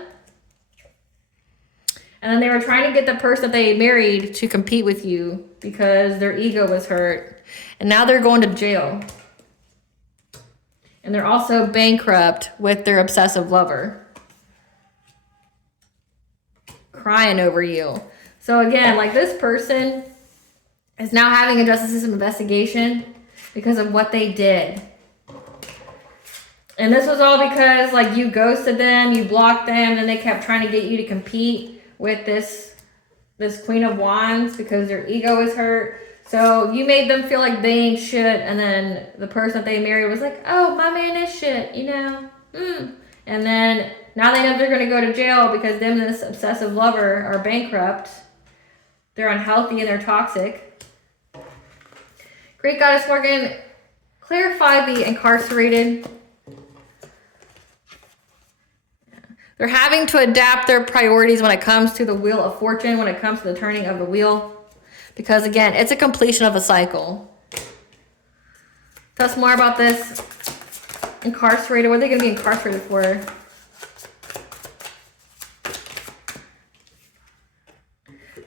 And then they were trying to get the person that they married to compete with you because their ego was hurt. And now they're going to jail. And they're also bankrupt with their obsessive lover. Crying over you. So again, like this person is now having a justice system investigation because of what they did. And this was all because like you ghosted them, you blocked them, and they kept trying to get you to compete with this Queen of Wands because their ego is hurt. So you made them feel like they ain't shit, and then the person that they married was like, oh, my man is shit, you know? And then now they know they're going to go to jail because them and this obsessive lover are bankrupt. They're unhealthy and they're toxic. Great Goddess Morgan, clarify the incarcerated. They're having to adapt their priorities when it comes to the Wheel of Fortune, when it comes to the turning of the wheel. Because again, it's a completion of a cycle. Tell us more about this. Incarcerated, what are they going to be incarcerated for?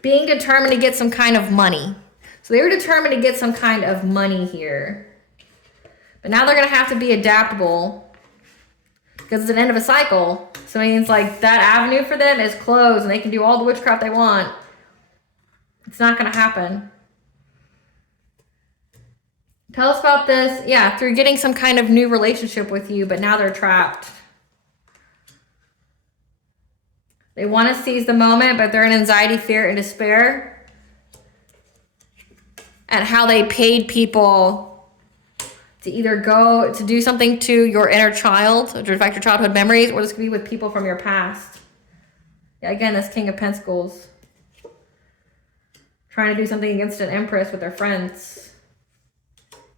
Being determined to get some kind of money. So they were determined to get some kind of money here. But now they're going to have to be adaptable because it's an end of a cycle. So it means like that avenue for them is closed and they can do all the witchcraft they want. It's not going to happen. Tell us about this. Yeah, through getting some kind of new relationship with you, but now they're trapped. They want to seize the moment, but they're in anxiety, fear, and despair at how they paid people to either go to do something to your inner child, or to affect your childhood memories, or this could be with people from your past. Yeah, again, this King of Pentacles. Trying to do something against an Empress with their friends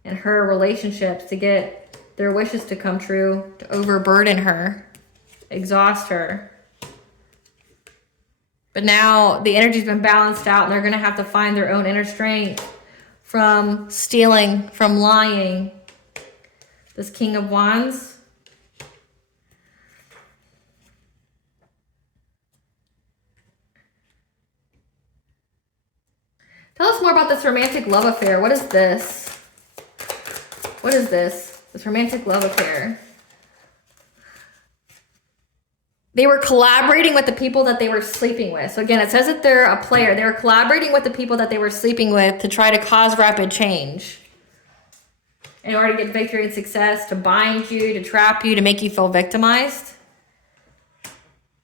and her relationships to get their wishes to come true, to overburden her, exhaust her. But now the energy's been balanced out and they're going to have to find their own inner strength from stealing, from lying. This King of Wands. Tell us more about this romantic love affair. What is this? What is this? This romantic love affair. They were collaborating with the people that they were sleeping with. So again, it says that they're a player. They were collaborating with the people that they were sleeping with to try to cause rapid change. In order to get victory and success, to bind you, to trap you, to make you feel victimized.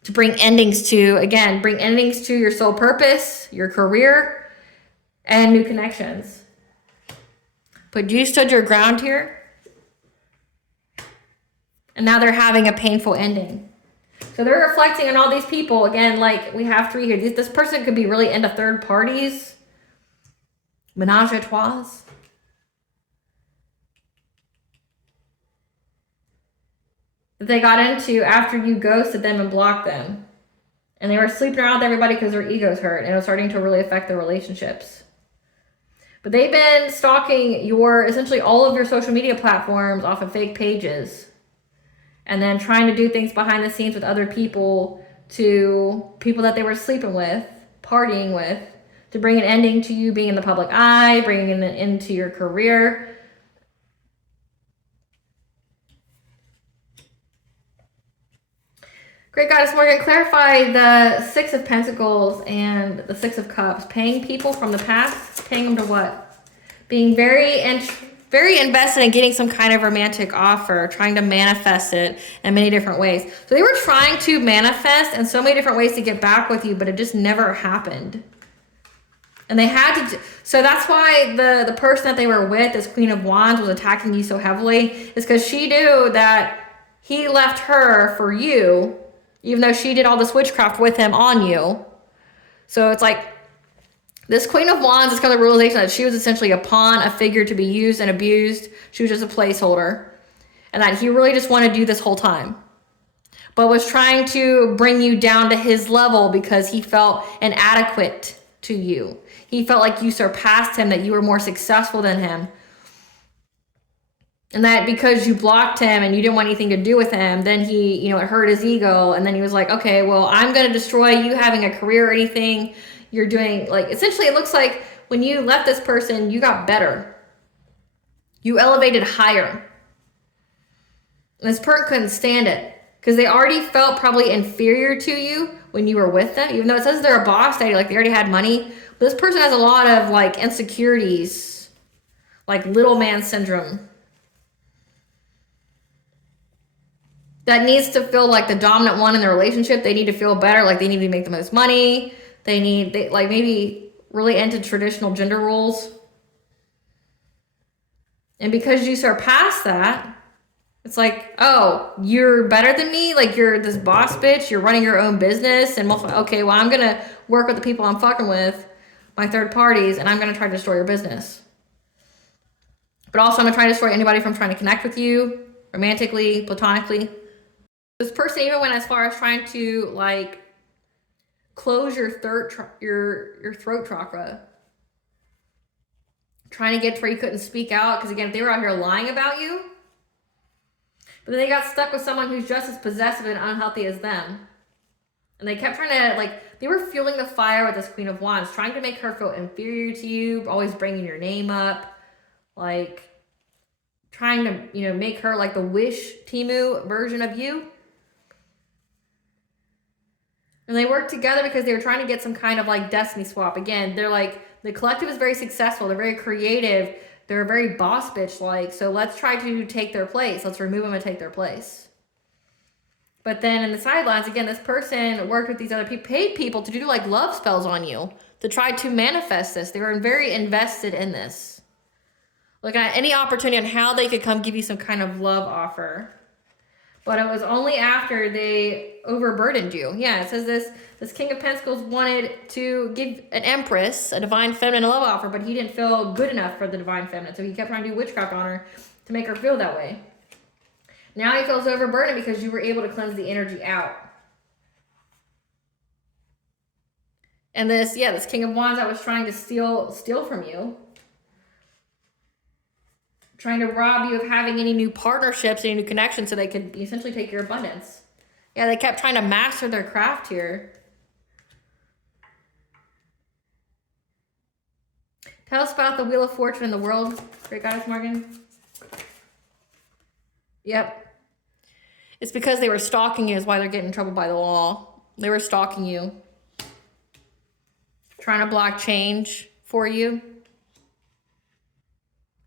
To bring endings to, again, bring endings to your soul purpose, your career, and new connections. But you stood your ground here. And now they're having a painful ending. So they're reflecting on all these people. Again, like we have 3 here. This person could be really into third parties. Menage a trois. That they got into after you ghosted them and blocked them. And they were sleeping around with everybody because their egos hurt. And it was starting to really affect their relationships. But they've been stalking essentially all of your social media platforms off of fake pages. And then trying to do things behind the scenes with other people, to people that they were sleeping with, partying with, to bring an ending to you being in the public eye, bringing an end to your career. Great Goddess Morgan, clarify the 6 of Pentacles and the 6 of Cups. Paying people from the past, paying them to what? Being very invested in getting some kind of romantic offer, trying to manifest it in many different ways. So they were trying to manifest in so many different ways to get back with you, but it just never happened. And they had to, so that's why the person that they were with, this Queen of Wands, was attacking you so heavily, is because she knew that he left her for you, even though she did all this witchcraft with him on you. So it's like, this Queen of Wands has come to the realization that she was essentially a pawn, a figure to be used and abused. She was just a placeholder. And that he really just wanted you this whole time. But was trying to bring you down to his level because he felt inadequate to you. He felt like you surpassed him, that you were more successful than him. And that because you blocked him and you didn't want anything to do with him, then he, it hurt his ego. And then he was like, okay, well, I'm going to destroy you having a career or anything you're doing. Like, essentially, it looks like when you left this person, you got better. You elevated higher. And this person couldn't stand it because they already felt probably inferior to you when you were with them, even though it says they're a boss lady, like they already had money. But this person has a lot of like insecurities, like little man syndrome. That needs to feel like the dominant one in the relationship. They need to feel better, like they need to make the most money. They like maybe really into traditional gender roles. And because you surpass that, it's like, oh, you're better than me? Like you're this boss bitch, you're running your own business and okay, well, I'm going to work with the people I'm fucking with, my third parties, and I'm going to try to destroy your business. But also I'm going to try to destroy anybody from trying to connect with you romantically, platonically. This person even went as far as trying to like close your your throat chakra, trying to get to where you couldn't speak out, because again, if they were out here lying about you, but then they got stuck with someone who's just as possessive and unhealthy as them, and they kept trying to like, they were fueling the fire with this Queen of Wands, trying to make her feel inferior to you, always bringing your name up, like trying to make her like the Wish Timu version of you. And they worked together because they were trying to get some kind of like destiny swap. Again, they're like, the collective is very successful. They're very creative. They're very boss bitch like. So let's try to take their place. Let's remove them and take their place. But then in the sidelines, again, this person worked with these other people, paid people to do like love spells on you, to try to manifest this. They were very invested in this. Looking at any opportunity on how they could come give you some kind of love offer. But it was only after they overburdened you. Yeah, it says this King of Pentacles wanted to give an Empress, a divine feminine, a love offer, but he didn't feel good enough for the divine feminine. So he kept trying to do witchcraft on her to make her feel that way. Now he feels overburdened because you were able to cleanse the energy out. And this King of Wands that was trying to steal from you, trying to rob you of having any new partnerships, any new connections, so they could essentially take your abundance. Yeah, they kept trying to master their craft here. Tell us about the Wheel of Fortune in the world, Great Goddess Morgan. Yep. It's because they were stalking you is why they're getting in trouble by the law. They were stalking you. Trying to block change for you.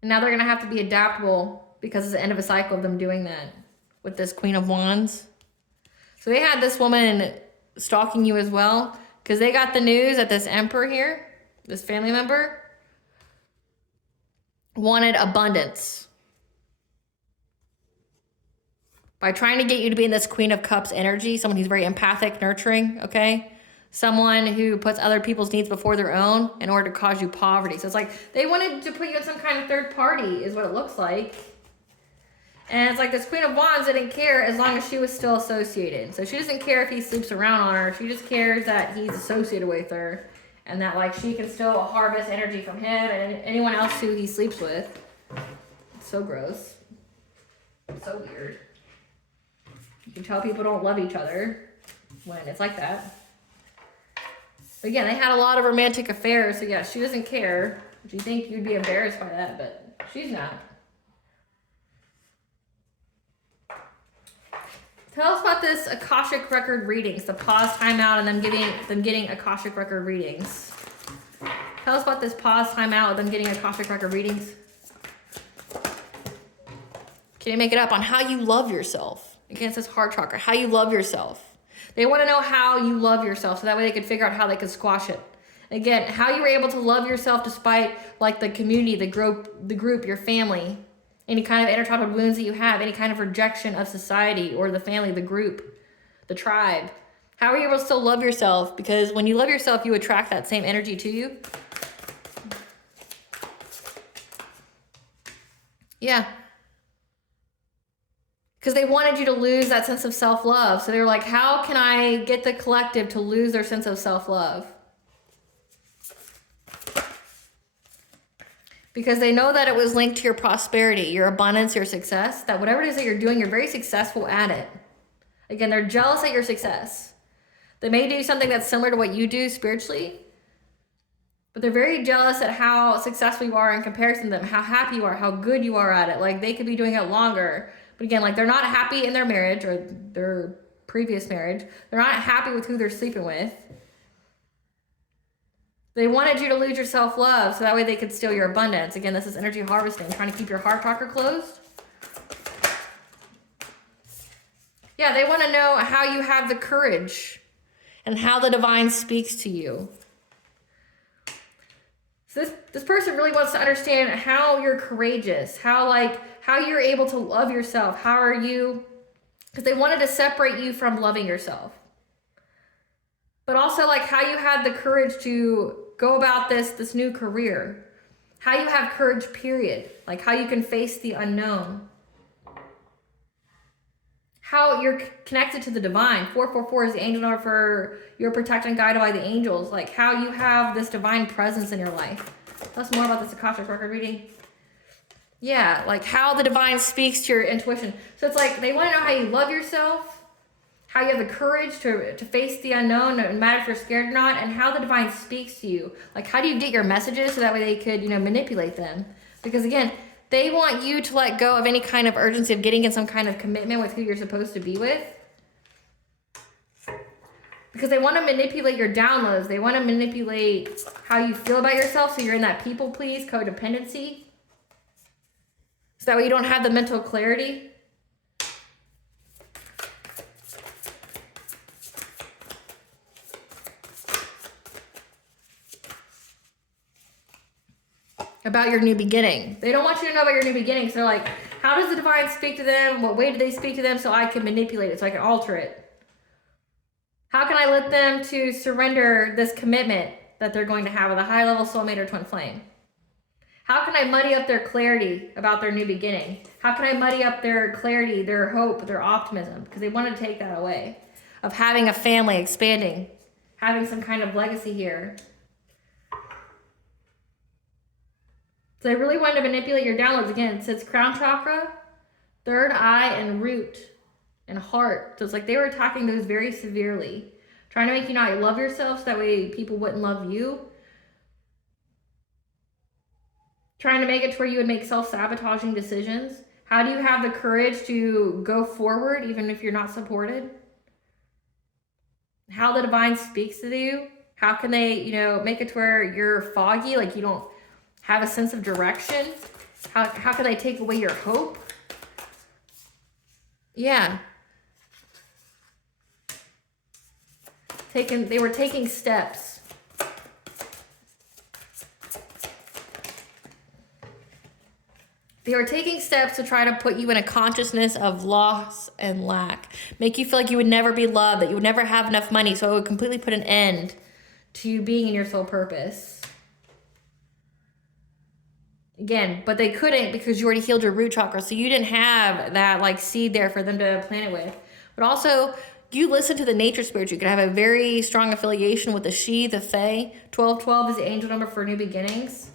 And now they're going to have to be adaptable because it's the end of a cycle of them doing that with this Queen of Wands. So they had this woman stalking you as well because they got the news that this Emperor here, this family member, wanted abundance by trying to get you to be in this Queen of Cups energy, someone who's very empathic, nurturing, okay? Someone who puts other people's needs before their own in order to cause you poverty. So it's like they wanted to put you in some kind of third party is what it looks like. And it's like this Queen of Wands didn't care as long as she was still associated. So she doesn't care if he sleeps around on her. She just cares that he's associated with her and that like she can still harvest energy from him and anyone else who he sleeps with. It's so gross. It's so weird. You can tell people don't love each other when it's like that. But again, they had a lot of romantic affairs, so yeah, she doesn't care. Do you think you'd be embarrassed by that? But she's not. Tell us about this Akashic record readings, the pause, time out, and them getting Akashic record readings. Tell us about this pause, time out, and them getting Akashic record readings. Can you make it up on how you love yourself? Again, it says heart chakra, how you love yourself. They want to know how you love yourself, so that way they can figure out how they can squash it. Again, how you were able to love yourself despite like the community, the group, your family, any kind of inner childhood wounds that you have, any kind of rejection of society or the family, the group, the tribe. How are you able to still love yourself? Because when you love yourself, you attract that same energy to you. Yeah. Because they wanted you to lose that sense of self-love. So they were like, how can I get the collective to lose their sense of self-love? Because they know that it was linked to your prosperity, your abundance, your success, that whatever it is that you're doing, you're very successful at it. Again, they're jealous at your success. They may do something that's similar to what you do spiritually, but they're very jealous at how successful you are in comparison to them, how happy you are, how good you are at it. Like they could be doing it longer. But again, like they're not happy in their marriage or their previous marriage. They're not happy with who they're sleeping with. They wanted you to lose your self-love so that way they could steal your abundance. Again, this is energy harvesting, trying to keep your heart chakra closed. Yeah, they want to know how you have the courage and how the divine speaks to you. So this person really wants to understand how you're courageous, how you're able to love yourself. How are you, because they wanted to separate you from loving yourself. But also like how you had the courage to go about this new career. How you have courage, period. Like how you can face the unknown. How you're connected to the divine. 444 is the angel number for you're protected and guided by the angels. Like how you have this divine presence in your life. Tell us more about this Akashic record reading. Yeah, like how the divine speaks to your intuition. So it's like they want to know how you love yourself, how you have the courage to face the unknown, no matter if you're scared or not, and how the divine speaks to you. Like how do you get your messages so that way they could, manipulate them? Because again, they want you to let go of any kind of urgency of getting in some kind of commitment with who you're supposed to be with. Because they want to manipulate your downloads. They want to manipulate how you feel about yourself so you're in that people please, codependency. So that way you don't have the mental clarity. About your new beginning. They don't want you to know about your new beginning. So they're like, how does the divine speak to them? What way do they speak to them so I can manipulate it, so I can alter it? How can I let them to surrender this commitment that they're going to have with a high level soulmate or twin flame? How can I muddy up their clarity about their new beginning? How can I muddy up their clarity, their hope, their optimism? Because they want to take that away. Of having a family, expanding, having some kind of legacy here. So they really wanted to manipulate your downloads. Again, it says crown chakra, third eye, and root, and heart. So it's like they were attacking those very severely. Trying to make you not love yourself so that way people wouldn't love you. Trying to make it to where you would make self-sabotaging decisions. How do you have the courage to go forward even if you're not supported? How the divine speaks to you. How can they, make it to where you're foggy, like you don't have a sense of direction? How can they take away your hope? Yeah. They were taking steps. They are taking steps to try to put you in a consciousness of loss and lack. Make you feel like you would never be loved, that you would never have enough money. So it would completely put an end to you being in your soul purpose. Again, but they couldn't because you already healed your root chakra. So you didn't have that like seed there for them to plant it with. But also, you listen to the nature spirits. You could have a very strong affiliation with the she, the fae. 1212 is the angel number for new beginnings.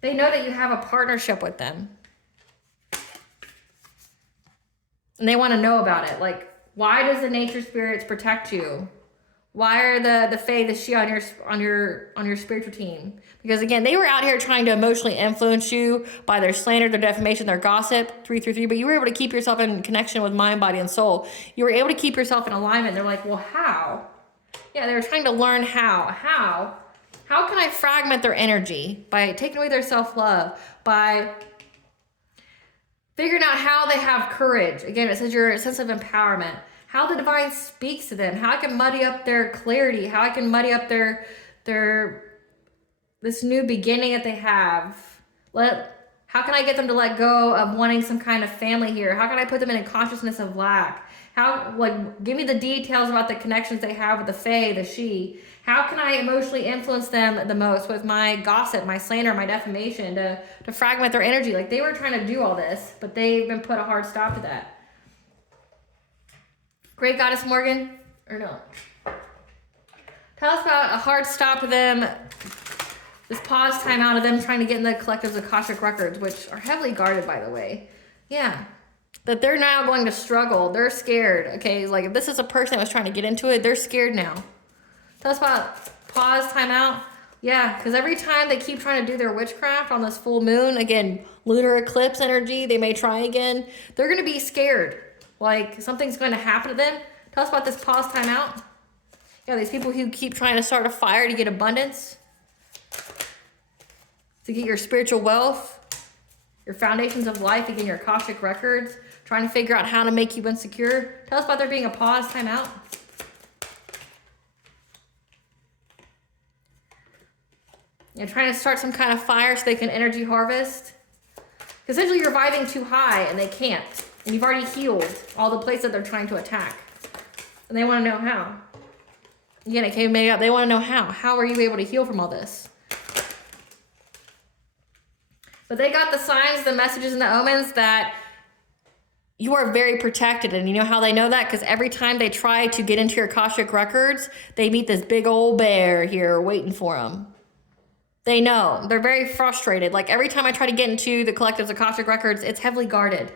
They know that you have a partnership with them. And they want to know about it. Like, why does the nature spirits protect you? Why are the fae, the she on your spiritual team? Because again, they were out here trying to emotionally influence you by their slander, their defamation, their gossip, 333, but you were able to keep yourself in connection with mind, body, and soul. You were able to keep yourself in alignment. They're like, well, how? Yeah, they were trying to learn how. How can I fragment their energy? By taking away their self-love, by figuring out how they have courage. Again, it says your sense of empowerment. How the divine speaks to them. How I can muddy up their clarity. How I can muddy up their this new beginning that they have. How can I get them to let go of wanting some kind of family here? How can I put them in a consciousness of lack? Give me the details about the connections they have with the fae, the she. How can I emotionally influence them the most with my gossip, my slander, my defamation to fragment their energy? Like, they were trying to do all this, but they've been put a hard stop to that. Great Goddess Morgan, or no? Tell us about a hard stop to them, this pause time out of them trying to get in the collective's Akashic records, which are heavily guarded, by the way. Yeah. That they're now going to struggle. They're scared. Okay, like if this is a person that was trying to get into it, they're scared now. Tell us about pause, time out. Yeah, because every time they keep trying to do their witchcraft on this full moon, again, lunar eclipse energy, they may try again. They're going to be scared. Like something's going to happen to them. Tell us about this pause, time out. Yeah, these people who keep trying to start a fire to get abundance, to get your spiritual wealth, your foundations of life, again, your Akashic records, trying to figure out how to make you insecure. Tell us about there being a pause, time out. You're trying to start some kind of fire so they can energy harvest. Essentially, you're vibing too high and they can't. And you've already healed all the places that they're trying to attack. And they want to know how. Again, it came made up. They want to know how. How are you able to heal from all this? But they got the signs, the messages, and the omens that you are very protected. And you know how they know that? Because every time they try to get into your Akashic records, they meet this big old bear here waiting for them. They know. They're very frustrated. Like every time I try to get into the collective's Akashic records, it's heavily guarded.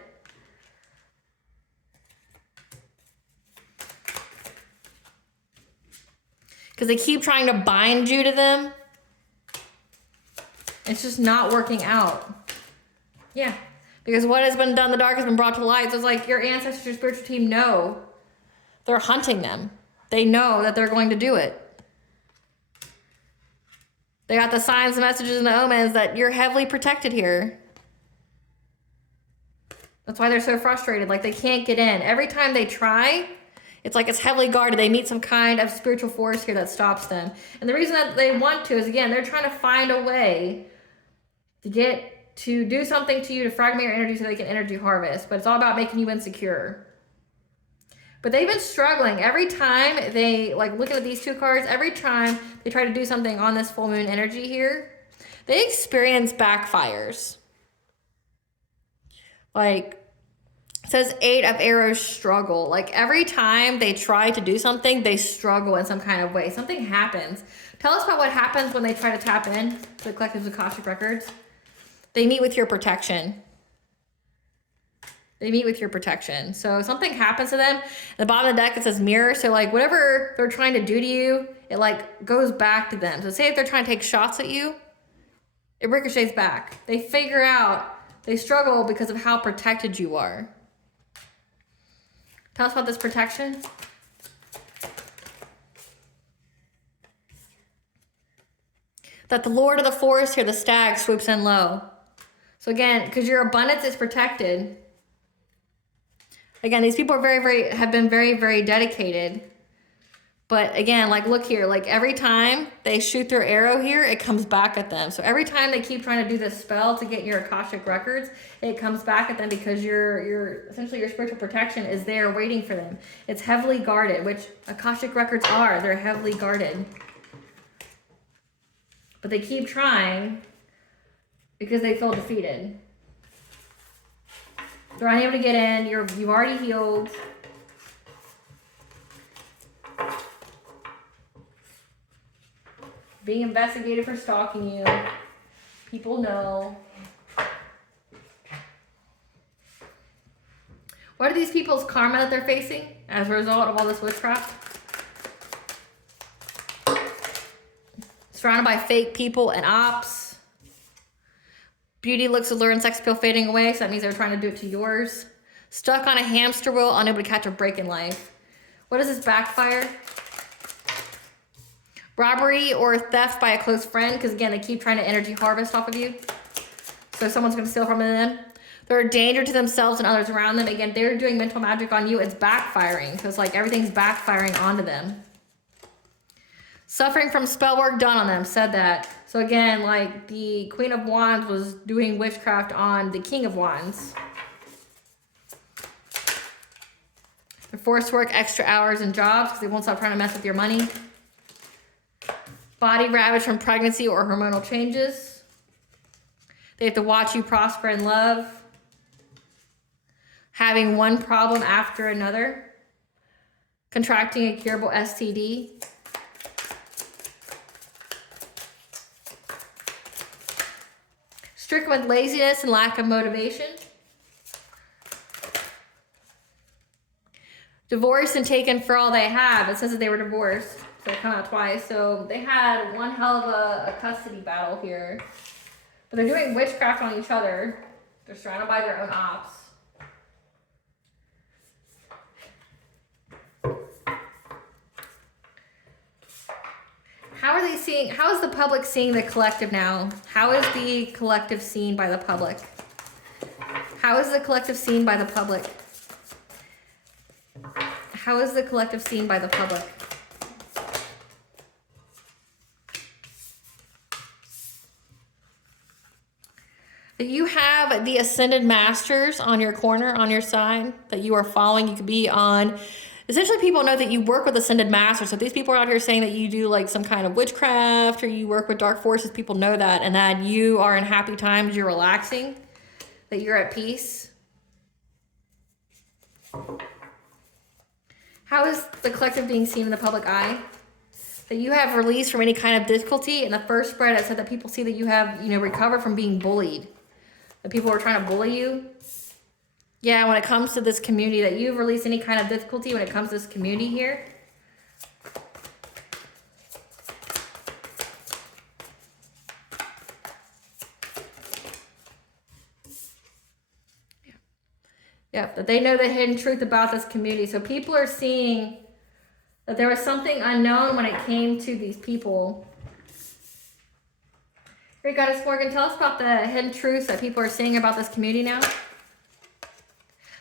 Because they keep trying to bind you to them. It's just not working out. Yeah. Because what has been done in the dark has been brought to light. So it's like your ancestors, your spiritual team know they're hunting them. They know that they're going to do it. They got the signs, the messages, and the omens that you're heavily protected here. That's why they're so frustrated. Like they can't get in. Every time they try, it's like it's heavily guarded. They meet some kind of spiritual force here that stops them. And the reason that they want to is, again, they're trying to find a way to do something to you, to fragment your energy so they can energy harvest. But it's all about making you insecure. But they've been struggling. Every time they, like looking at these two cards, every time they try to do something on this full moon energy here, they experience backfires. Like, it says 8 of arrows struggle. Like every time they try to do something, they struggle in some kind of way. Something happens. Tell us about what happens when they try to tap in to the collective's Akashic records. They meet with your protection. They meet with your protection. So something happens to them. At the bottom of the deck, it says mirror. So like whatever they're trying to do to you, it like goes back to them. So say if they're trying to take shots at you, it ricochets back. They figure out, they struggle because of how protected you are. Tell us about this protection. That the Lord of the forest here, the stag, swoops in low. So again, because your abundance is protected. Again, these people are have been very, very dedicated. But again, like look here, like every time they shoot their arrow here, it comes back at them. So every time they keep trying to do this spell to get your Akashic records, it comes back at them because your essentially your spiritual protection is there waiting for them. It's heavily guarded, which Akashic records are. They're heavily guarded. But they keep trying because they feel defeated. They're unable to get in. You've already healed. Being investigated for stalking you. People know. What are these people's karma that they're facing as a result of all this witchcraft? Surrounded by fake people and ops. Beauty, looks, allure, and sex appeal fading away, so that means they're trying to do it to yours. Stuck on a hamster wheel, unable to catch a break in life. What does this backfire? Robbery or theft by a close friend, because again, they keep trying to energy harvest off of you. So someone's going to steal from them. They're a danger to themselves and others around them. Again, they're doing mental magic on you. It's backfiring. So it's like everything's backfiring onto them. Suffering from spell work done on them, said that. So again, like the Queen of Wands was doing witchcraft on the King of Wands. They're forced to work extra hours and jobs because they won't stop trying to mess with your money. Body ravaged from pregnancy or hormonal changes. They have to watch you prosper in love. Having one problem after another. Contracting a curable STD. Stricken with laziness and lack of motivation. Divorced and taken for all they have. It says that they were divorced. So they come out twice. So they had one hell of a custody battle here. But they're doing witchcraft on each other. They're surrounded by their own ops. How are they seeing, how is the public seeing the collective now? How is the collective seen by the public? How is the collective seen by the public? How is the collective seen by the public? You have the ascended masters on your corner, on your side, that you are following. You could be on, essentially people know that you work with ascended masters. So if these people are out here saying that you do like some kind of witchcraft or you work with dark forces, people know that, and that you are in happy times, you're relaxing, that you're at peace. How is the collective being seen in the public eye? That you have released from any kind of difficulty. In the first spread, it said that people see that you have, recovered from being bullied. That people are trying to bully you. Yeah, when it comes to this community, that you've released any kind of difficulty when it comes to this community here. Yeah, that they know the hidden truth about this community. So people are seeing that there was something unknown when it came to these people. Here, Goddess Morgan, tell us about the hidden truths that people are seeing about this community now.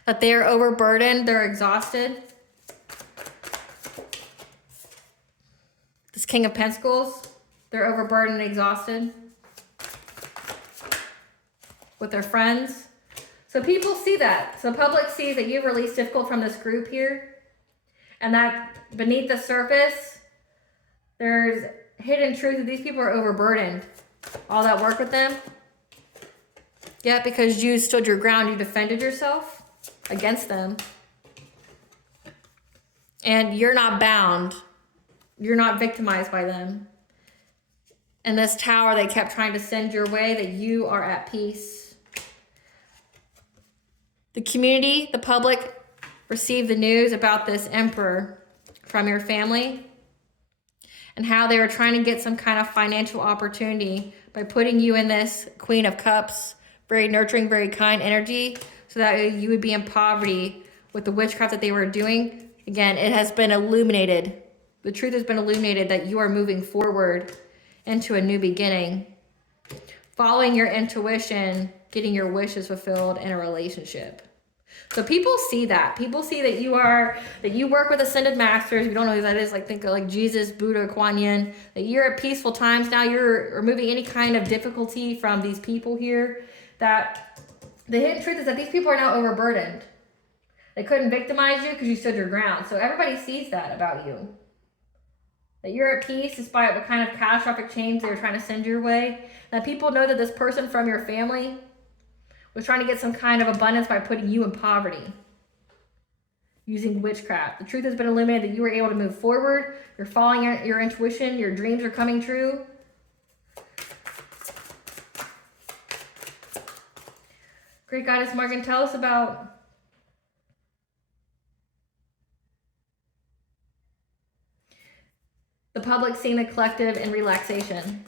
That they're overburdened, they're exhausted. This King of Pentacles, they're overburdened and exhausted with their friends. So people see that. So public sees that you've released difficult from this group here. And that beneath the surface, there's hidden truth that these people are overburdened. All that work with them. Yeah, because you stood your ground, you defended yourself against them. And you're not bound. You're not victimized by them. And this tower they kept trying to send your way, that you are at peace. The community, the public, received the news about this emperor from your family and how they were trying to get some kind of financial opportunity by putting you in this Queen of Cups, very nurturing, very kind energy, so that you would be in poverty with the witchcraft that they were doing. Again, it has been illuminated. The truth has been illuminated that you are moving forward into a new beginning, following your intuition, getting your wishes fulfilled in a relationship. So people see that. People see that you work with ascended masters. If you don't know who that is, like think of like Jesus, Buddha, Kuan Yin, that you're at peaceful times now. You're removing any kind of difficulty from these people here. That the hidden truth is that these people are now overburdened. They couldn't victimize you because you stood your ground. So everybody sees that about you. That you're at peace despite what kind of catastrophic change they were trying to send your way. That people know that this person from your family was trying to get some kind of abundance by putting you in poverty using witchcraft. The truth has been illuminated that you were able to move forward. You're following your intuition. Your dreams are coming true. Great Goddess Morgan, tell us about the public seeing the collective in relaxation.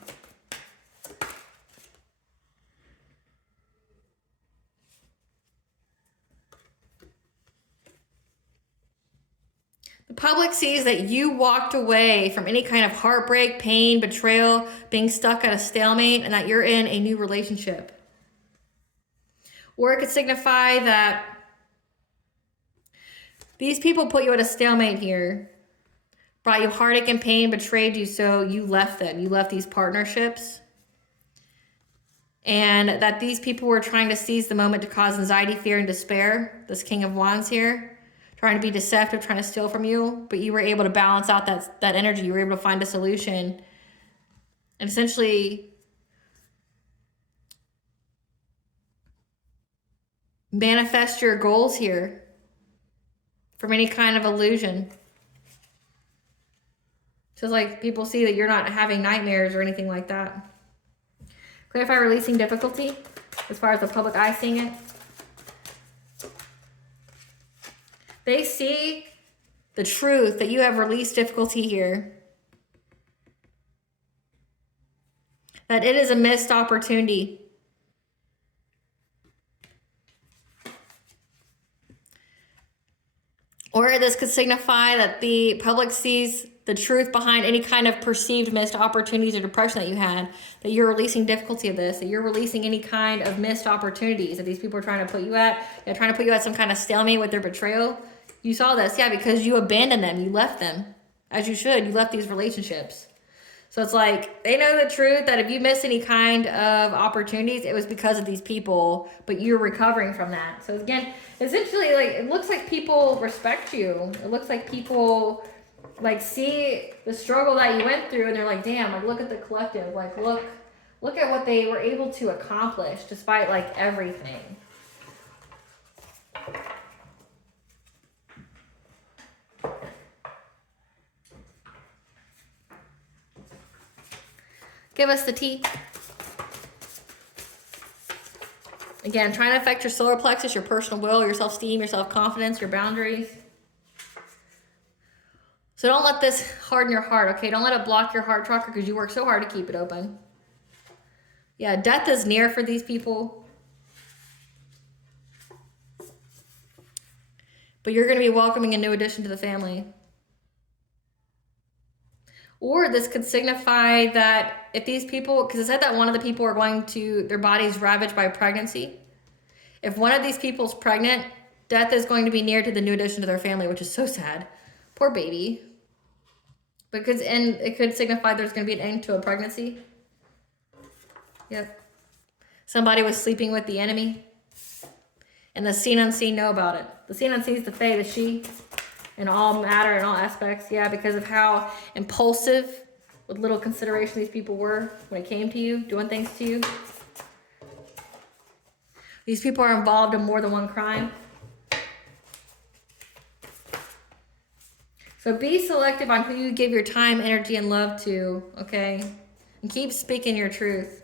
The public sees that you walked away from any kind of heartbreak, pain, betrayal, being stuck at a stalemate, and that you're in a new relationship. Or it could signify that these people put you at a stalemate here, brought you heartache and pain, betrayed you, so you left them. You left these partnerships. And that these people were trying to seize the moment to cause anxiety, fear, and despair. This King of Wands here. Trying to be deceptive, trying to steal from you, but you were able to balance out that energy. You were able to find a solution and essentially manifest your goals here from any kind of illusion. So it's like people see that you're not having nightmares or anything like that. Clarify releasing difficulty as far as the public eye seeing it. They see the truth that you have released difficulty here. That it is a missed opportunity. Or this could signify that the public sees the truth behind any kind of perceived missed opportunities or depression that you had. That you're releasing difficulty of this. That you're releasing any kind of missed opportunities that these people are trying to put you at. They're trying to put you at some kind of stalemate with their betrayal. You saw this, yeah, because you abandoned them. You left them, as you should. You left these relationships. So it's like, they know the truth that if you miss any kind of opportunities, it was because of these people, but you're recovering from that. So again, essentially, like, it looks like people respect you. It looks like people, like, see the struggle that you went through, and they're like, damn, like, look at the collective. Like, look at what they were able to accomplish despite, like, everything. Give us the tea. Again, trying to affect your solar plexus, your personal will, your self-esteem, your self-confidence, your boundaries. So don't let this harden your heart, okay? Don't let it block your heart chakra because you work so hard to keep it open. Yeah, death is near for these people. But you're going to be welcoming a new addition to the family. Or this could signify that if these people, because it said that one of the people are going to, their bodies ravaged by pregnancy. If one of these people is pregnant, death is going to be near to the new addition to their family, which is so sad. Poor baby. Because, and it could signify there's going to be an end to a pregnancy. Yep. Somebody was sleeping with the enemy. And the seen unseen know about it. The seen unseen is the fae, the she. In all matter, in all aspects, yeah, because of how impulsive, with little consideration these people were when it came to you, doing things to you. These people are involved in more than one crime. So be selective on who you give your time, energy, and love to, okay? And keep speaking your truth.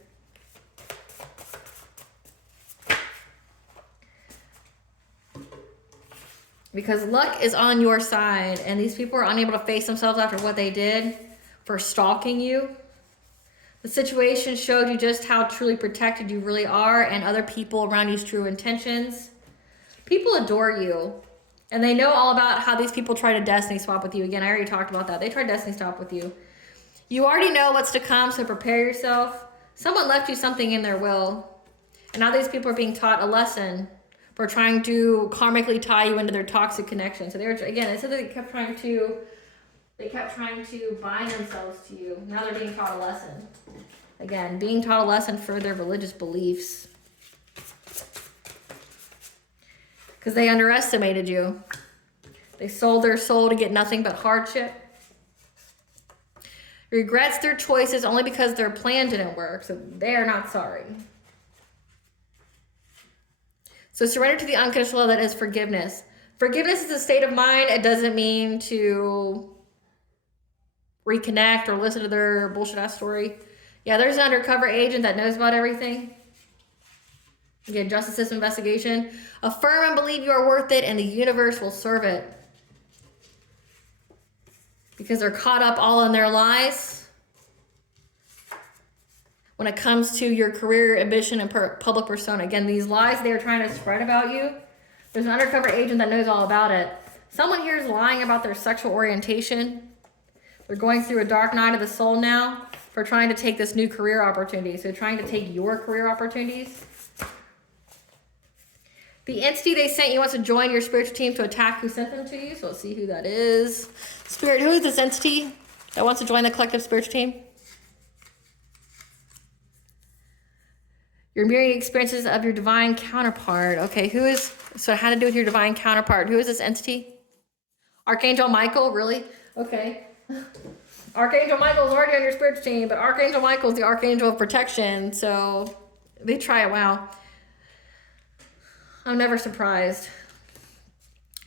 Because luck is on your side, and these people are unable to face themselves after what they did for stalking you. The situation showed you just how truly protected you really are and other people around you's true intentions. People adore you, and they know all about how these people try to destiny swap with you. Again, I already talked about that. They try destiny swap with you. You already know what's to come, so prepare yourself. Someone left you something in their will, and now these people are being taught a lesson for trying to karmically tie you into their toxic connection. So they're, again, it said that they kept trying to bind themselves to you. Now they're being taught a lesson. Again, being taught a lesson for their religious beliefs. Because they underestimated you. They sold their soul to get nothing but hardship. Regrets their choices only because their plan didn't work. So they are not sorry. So surrender to the unconditional love that is forgiveness. Forgiveness is a state of mind. It doesn't mean to reconnect or listen to their bullshit ass story. Yeah, there's an undercover agent that knows about everything. Again, justice system investigation. Affirm and believe you are worth it, and the universe will serve it. Because they're caught up all in their lies. When it comes to your career, ambition, and public persona. Again, these lies they are trying to spread about you. There's an undercover agent that knows all about it. Someone here is lying about their sexual orientation. They're going through a dark night of the soul now for trying to take this new career opportunity. So trying to take your career opportunities. The entity they sent you wants to join your spiritual team to attack who sent them to you. So let's see who that is. Spirit, who is this entity that wants to join the collective spiritual team? Your mirroring experiences of your divine counterpart. Okay, who is, so it had to do with your divine counterpart. Who is this entity? Archangel Michael, really? Okay. Archangel Michael is already on your spiritual team, but Archangel Michael is the Archangel of protection. So they try it, wow. I'm never surprised.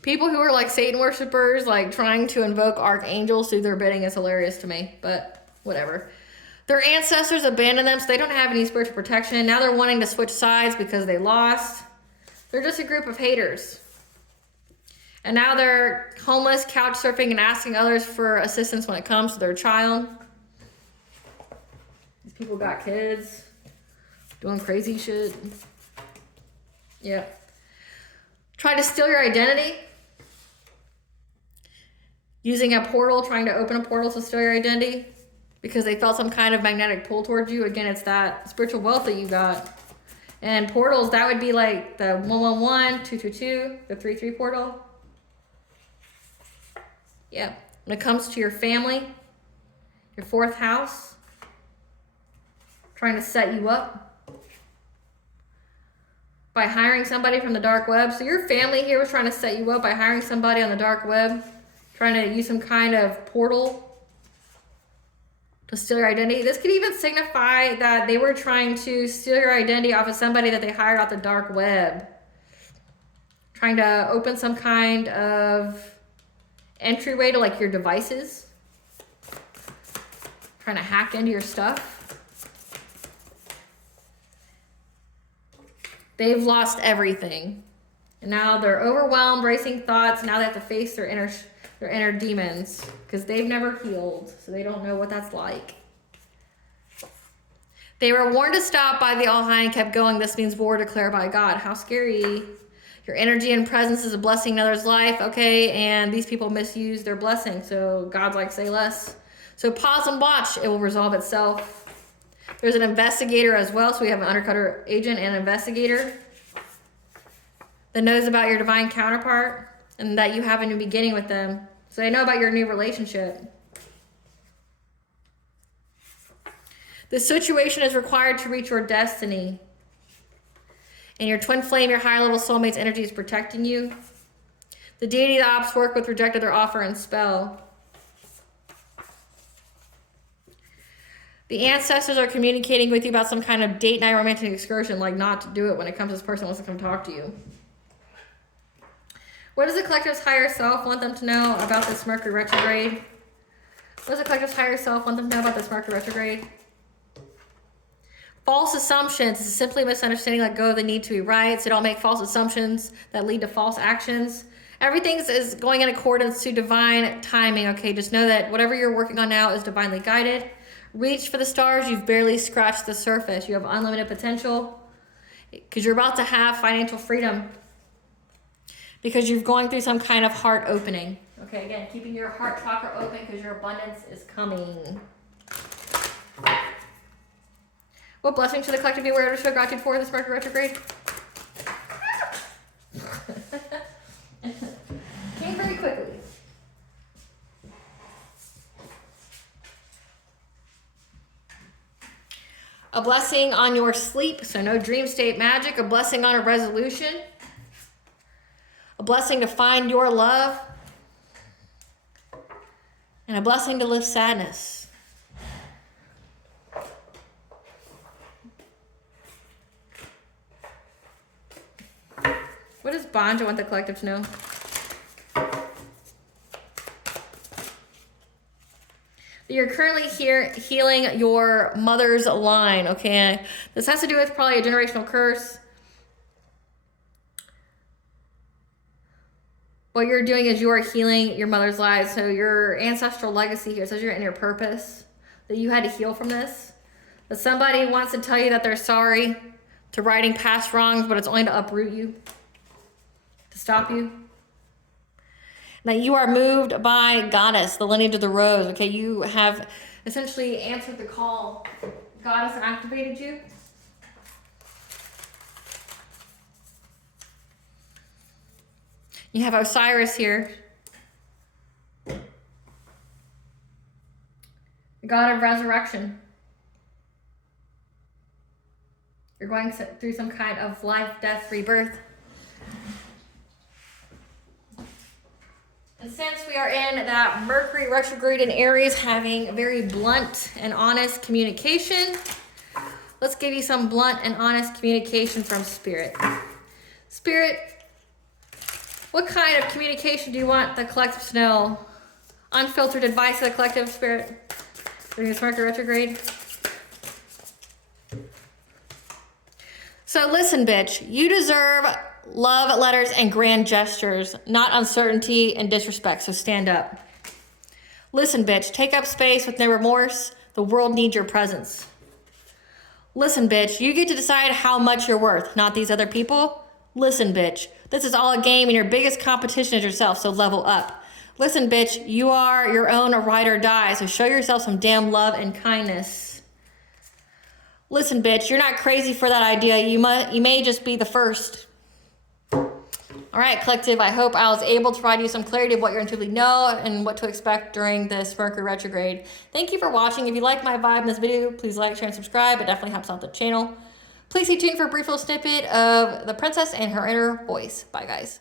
People who are like Satan worshipers, like trying to invoke archangels through their bidding is hilarious to me, but whatever. Their ancestors abandoned them, so they don't have any spiritual protection. Now they're wanting to switch sides because they lost. They're just a group of haters. And now they're homeless, couch surfing, and asking others for assistance when it comes to their child. These people got kids, doing crazy shit. Yeah. Try to steal your identity. Using a portal, trying to open a portal to steal your identity. Because they felt some kind of magnetic pull towards you. Again, it's that spiritual wealth that you got. And portals, that would be like the 111, 222, the 33 portal. Yeah. When it comes to your family, your fourth house, trying to set you up by hiring somebody from the dark web. So your family here was trying to set you up by hiring somebody on the dark web, trying to use some kind of portal to steal your identity. This could even signify that they were trying to steal your identity off of somebody that they hired off the dark web. Trying to open some kind of entryway to like your devices. Trying to hack into your stuff. They've lost everything. And now they're overwhelmed, racing thoughts. Now they have to face their inner demons because they've never healed, so they don't know what that's like. They were warned to stop by the All High and kept going. This means war declared by God. How scary. Your energy and presence is a blessing in another's life, okay? And these people misuse their blessing, so God's like, say less. So pause and watch. It will resolve itself. There's an investigator as well, so we have an undercover agent and an investigator that knows about your divine counterpart and that you have a new beginning with them. So they know about your new relationship. The situation is required to reach your destiny. And your twin flame, your higher level soulmate's energy is protecting you. The deity the ops work with rejected their offer and spell. The ancestors are communicating with you about some kind of date night romantic excursion, like not to do it when it comes to this person who wants to come talk to you. What does the collective's higher self want them to know about this Mercury retrograde? What does the collective's higher self want them to know about this Mercury retrograde? False assumptions is simply misunderstanding. Let go of the need to be right. So don't make false assumptions that lead to false actions. Everything is going in accordance to divine timing. Okay, just know that whatever you're working on now is divinely guided. Reach for the stars. You've barely scratched the surface. You have unlimited potential because you're about to have financial freedom because you're going through some kind of heart opening. Okay, again, keeping your heart chakra open because your abundance is coming. What blessing should the collective be aware to show gratitude for this Mercury retrograde? blessing on your sleep, so no dream state magic, a blessing on a resolution, a blessing to find your love, and a blessing to lift sadness. What does Bonjo want the collective to know? You're currently here healing your mother's line, okay? This has to do with probably a generational curse. What you're doing is you are healing your mother's line. So your ancestral legacy here says you're in your purpose, that you had to heal from this. That somebody wants to tell you that they're sorry, to righting past wrongs, but it's only to uproot you, to stop you. That you are moved by Goddess, the lineage of the rose. Okay, you have essentially answered the call. Goddess activated you. You have Osiris here, the god of resurrection. You're going through some kind of life, death, rebirth. And since we are in that Mercury retrograde in Aries, having very blunt and honest communication, let's give you some blunt and honest communication from Spirit. Spirit, what kind of communication do you want the collective to know? Unfiltered advice to the collective, Spirit, during this Mercury retrograde. So listen, bitch, you deserve love letters and grand gestures, not uncertainty and disrespect, so stand up. Listen, bitch, take up space with no remorse. The world needs your presence. Listen, bitch, you get to decide how much you're worth, not these other people. Listen, bitch, this is all a game and your biggest competition is yourself, so level up. Listen, bitch, you are your own ride or die, so show yourself some damn love and kindness. Listen, bitch, you're not crazy for that idea. You may just be the first. All right, collective, I hope I was able to provide you some clarity of what you're intuitively know and what to expect during this Mercury retrograde. Thank you for watching. If you like my vibe in this video, please like, share, and subscribe. It definitely helps out the channel. Please stay tuned for a brief little snippet of the princess and her inner voice. Bye, guys.